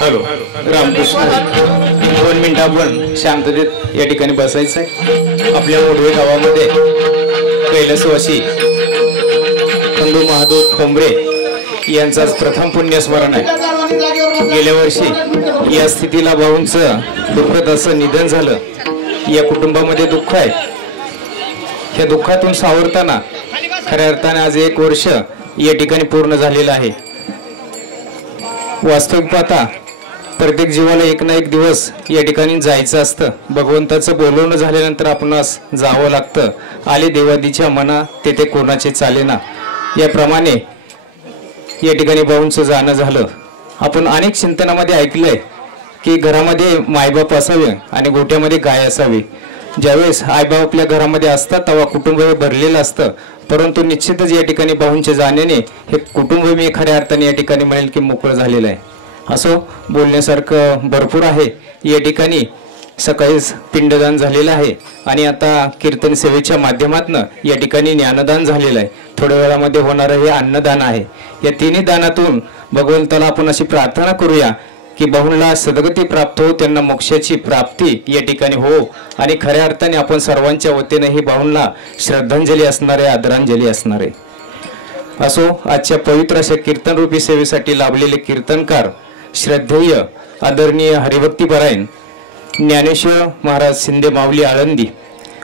हॅलो रामकृष्ण. 2 मिनिटं आपण शांततेत या ठिकाणी बसायचं आहे. आपल्या मोडवे गावामध्ये कैलासवासी खंडू महादेव खोंबरे यांचाच प्रथम पुण्यस्मरण आहे. गेल्या वर्षी या स्थितीला भाऊंचं दुःखद असं निधन झालं. या कुटुंबामध्ये दुःख आहे. या दुःखातून सावरताना खऱ्या अर्थाने आज 1 वर्ष या ठिकाणी पूर्ण झालेला आहे. वास्तविक पाहता प्रत्येक जीवाला एक ना एक दिवस या ठिकाणी जायचं असतं. भगवंताचं बोलवणं झाल्यानंतर आपणास जावं लागतं. आले देवादीच्या मना तेथे कोणाचे चालेना, याप्रमाणे या ठिकाणी भाऊंचं जाणं झालं. आपण अनेक चिंतनामध्ये ऐकलंय की घरामध्ये मायबाप असावे आणि गोठ्यामध्ये गाय असावी. ज्यावेळेस आईबाप आपल्या घरामध्ये असतात तेव्हा कुटुंब हे भरलेलं असतं. परंतु निश्चितच या ठिकाणी भाऊंच्या जाण्याने हे कुटुंब मी खऱ्या अर्थाने या ठिकाणी म्हणेल की मोकळं झालेलं आहे. असो, बोलण्यासारखं भरपूर आहे. या ठिकाणी सकाळीच पिंडदान झालेलं आहे आणि आता कीर्तन सेवेच्या माध्यमातून या ठिकाणी ज्ञानदान झालेलं आहे. थोड्या वेळामध्ये होणारं हे अन्नदान आहे. या तिन्ही दानातून भगवंताला आपण अशी प्रार्थना करूया की भाऊंना सद्गती प्राप्त हो, त्यांना मोक्षाची प्राप्ती या ठिकाणी हो आणि खऱ्या अर्थाने आपण सर्वांच्या वतीने ही भाऊंना श्रद्धांजली असणार आहे, आदरांजली असणार आहे. असो, आजच्या पवित्र अशा कीर्तनरूपी सेवेसाठी लाभलेले कीर्तनकार श्रद्धेय आदरणीय हरिभक्तीपरायण ज्ञानेश्वर महाराज शिंदे माऊली आळंदी.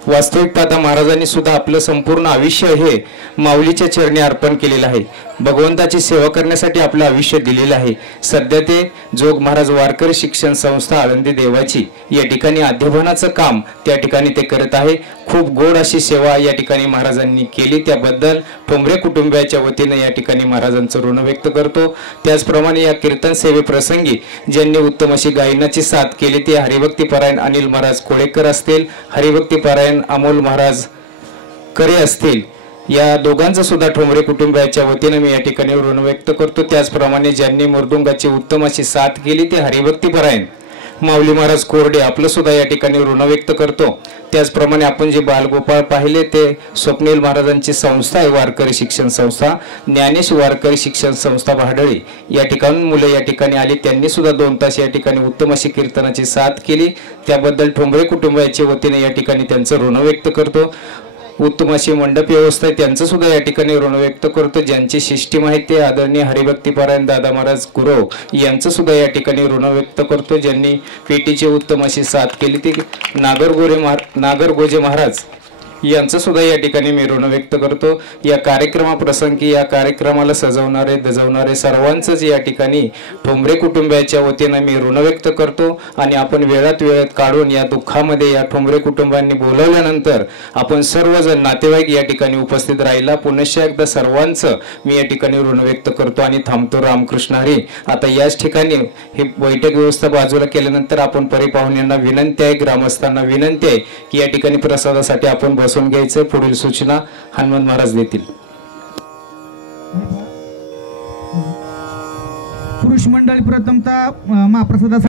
वास्तविक पाहता महाराजांनी सुद्धा आपलं संपूर्ण आयुष्य हे माऊलीच्या चरणी अर्पण केलेलं आहे. भगवंताची सेवा करण्यासाठी आपलं आयुष्य दिलेलं आहे. सध्या ते जोग महाराज वारकरी शिक्षण संस्था आळंदी देवाची या ठिकाणी अध्ययनाचं काम त्या ठिकाणी ते करत आहे. खूप गोड अशी सेवा या ठिकाणी महाराजांनी केली, त्याबद्दल ठोंबरे कुटुंबियाच्या वतीने या ठिकाणी महाराजांचं ऋण व्यक्त करतो. त्याचप्रमाणे या कीर्तन सेवेप्रसंगी ज्यांनी उत्तम अशी गायनाची साथ केली ते हरिभक्तीपरायण अनिल महाराज कोळेकर असतील, हरिभक्तीपरायण अमोल महाराज करे असतील. या दोघांचं सुद्धा ठोंबरे कुटुंबियाच्या वतीने मी या ठिकाणी ऋण व्यक्त करतो. त्याचप्रमाणे ज्यांनी मृदुंगाची उत्तम अशी साथ केली ते हरिभक्तीपरायण माऊली महाराज कोरडे, आपलं सुद्धा या ठिकाणी ऋण व्यक्त करतो. त्याचप्रमाणे आपण जे बालगोपाळ पाहिले ते स्वप्नील महाराजांची संस्था आहे वारकरी शिक्षण संस्था, ज्ञानेश वारकरी शिक्षण संस्था भाडळी. या ठिकाणी मुलं या ठिकाणी आली, त्यांनी सुद्धा 2 तास या ठिकाणी उत्तम अशी कीर्तनाची साथ केली. त्याबद्दल ठोंबरे कुटुंबाच्या वतीने या ठिकाणी त्यांचं ऋण व्यक्त करतो. उत्तम अशी मंडप व्यवस्था आहे, त्यांचं सुद्धा या ठिकाणी ऋण व्यक्त करतो. ज्यांची सिस्टीम आहे ते आदरणीय हरिभक्तीपरायण दादा महाराज गुरव यांचं सुद्धा या ठिकाणी ऋण व्यक्त करतो. ज्यांनी पेटीची उत्तम अशी साथ केली ती नागरगोजे महाराज यांचं सुद्धा या ठिकाणी मी ऋण व्यक्त करतो. या कार्यक्रमाप्रसंगी या कार्यक्रमाला सजवणारे दजवणारे सर्वांचंच या ठिकाणी ठोंबरे कुटुंबियाच्या वतीने मी ऋण व्यक्त करतो. आणि आपण वेळात काढून या दुःखामध्ये या ठोंबरे कुटुंबांनी बोलवल्यानंतर आपण सर्वजण नातेवाईक या ठिकाणी उपस्थित राहिला. पुनश्च एकदा सर्वांचं मी या ठिकाणी ऋण व्यक्त करतो आणि थांबतो. रामकृष्ण हरी. आता याच ठिकाणी ही बैठक व्यवस्था बाजूला केल्यानंतर आपण परिपाहुण्यांना विनंती आहे, ग्रामस्थांना विनंती आहे की या ठिकाणी प्रसादासाठी आपण बसून घ्यायचं. पुढील सूचना हनुमान महाराज देतील. पुरुष मंडळी प्रथमतः महाप्रसादासाठी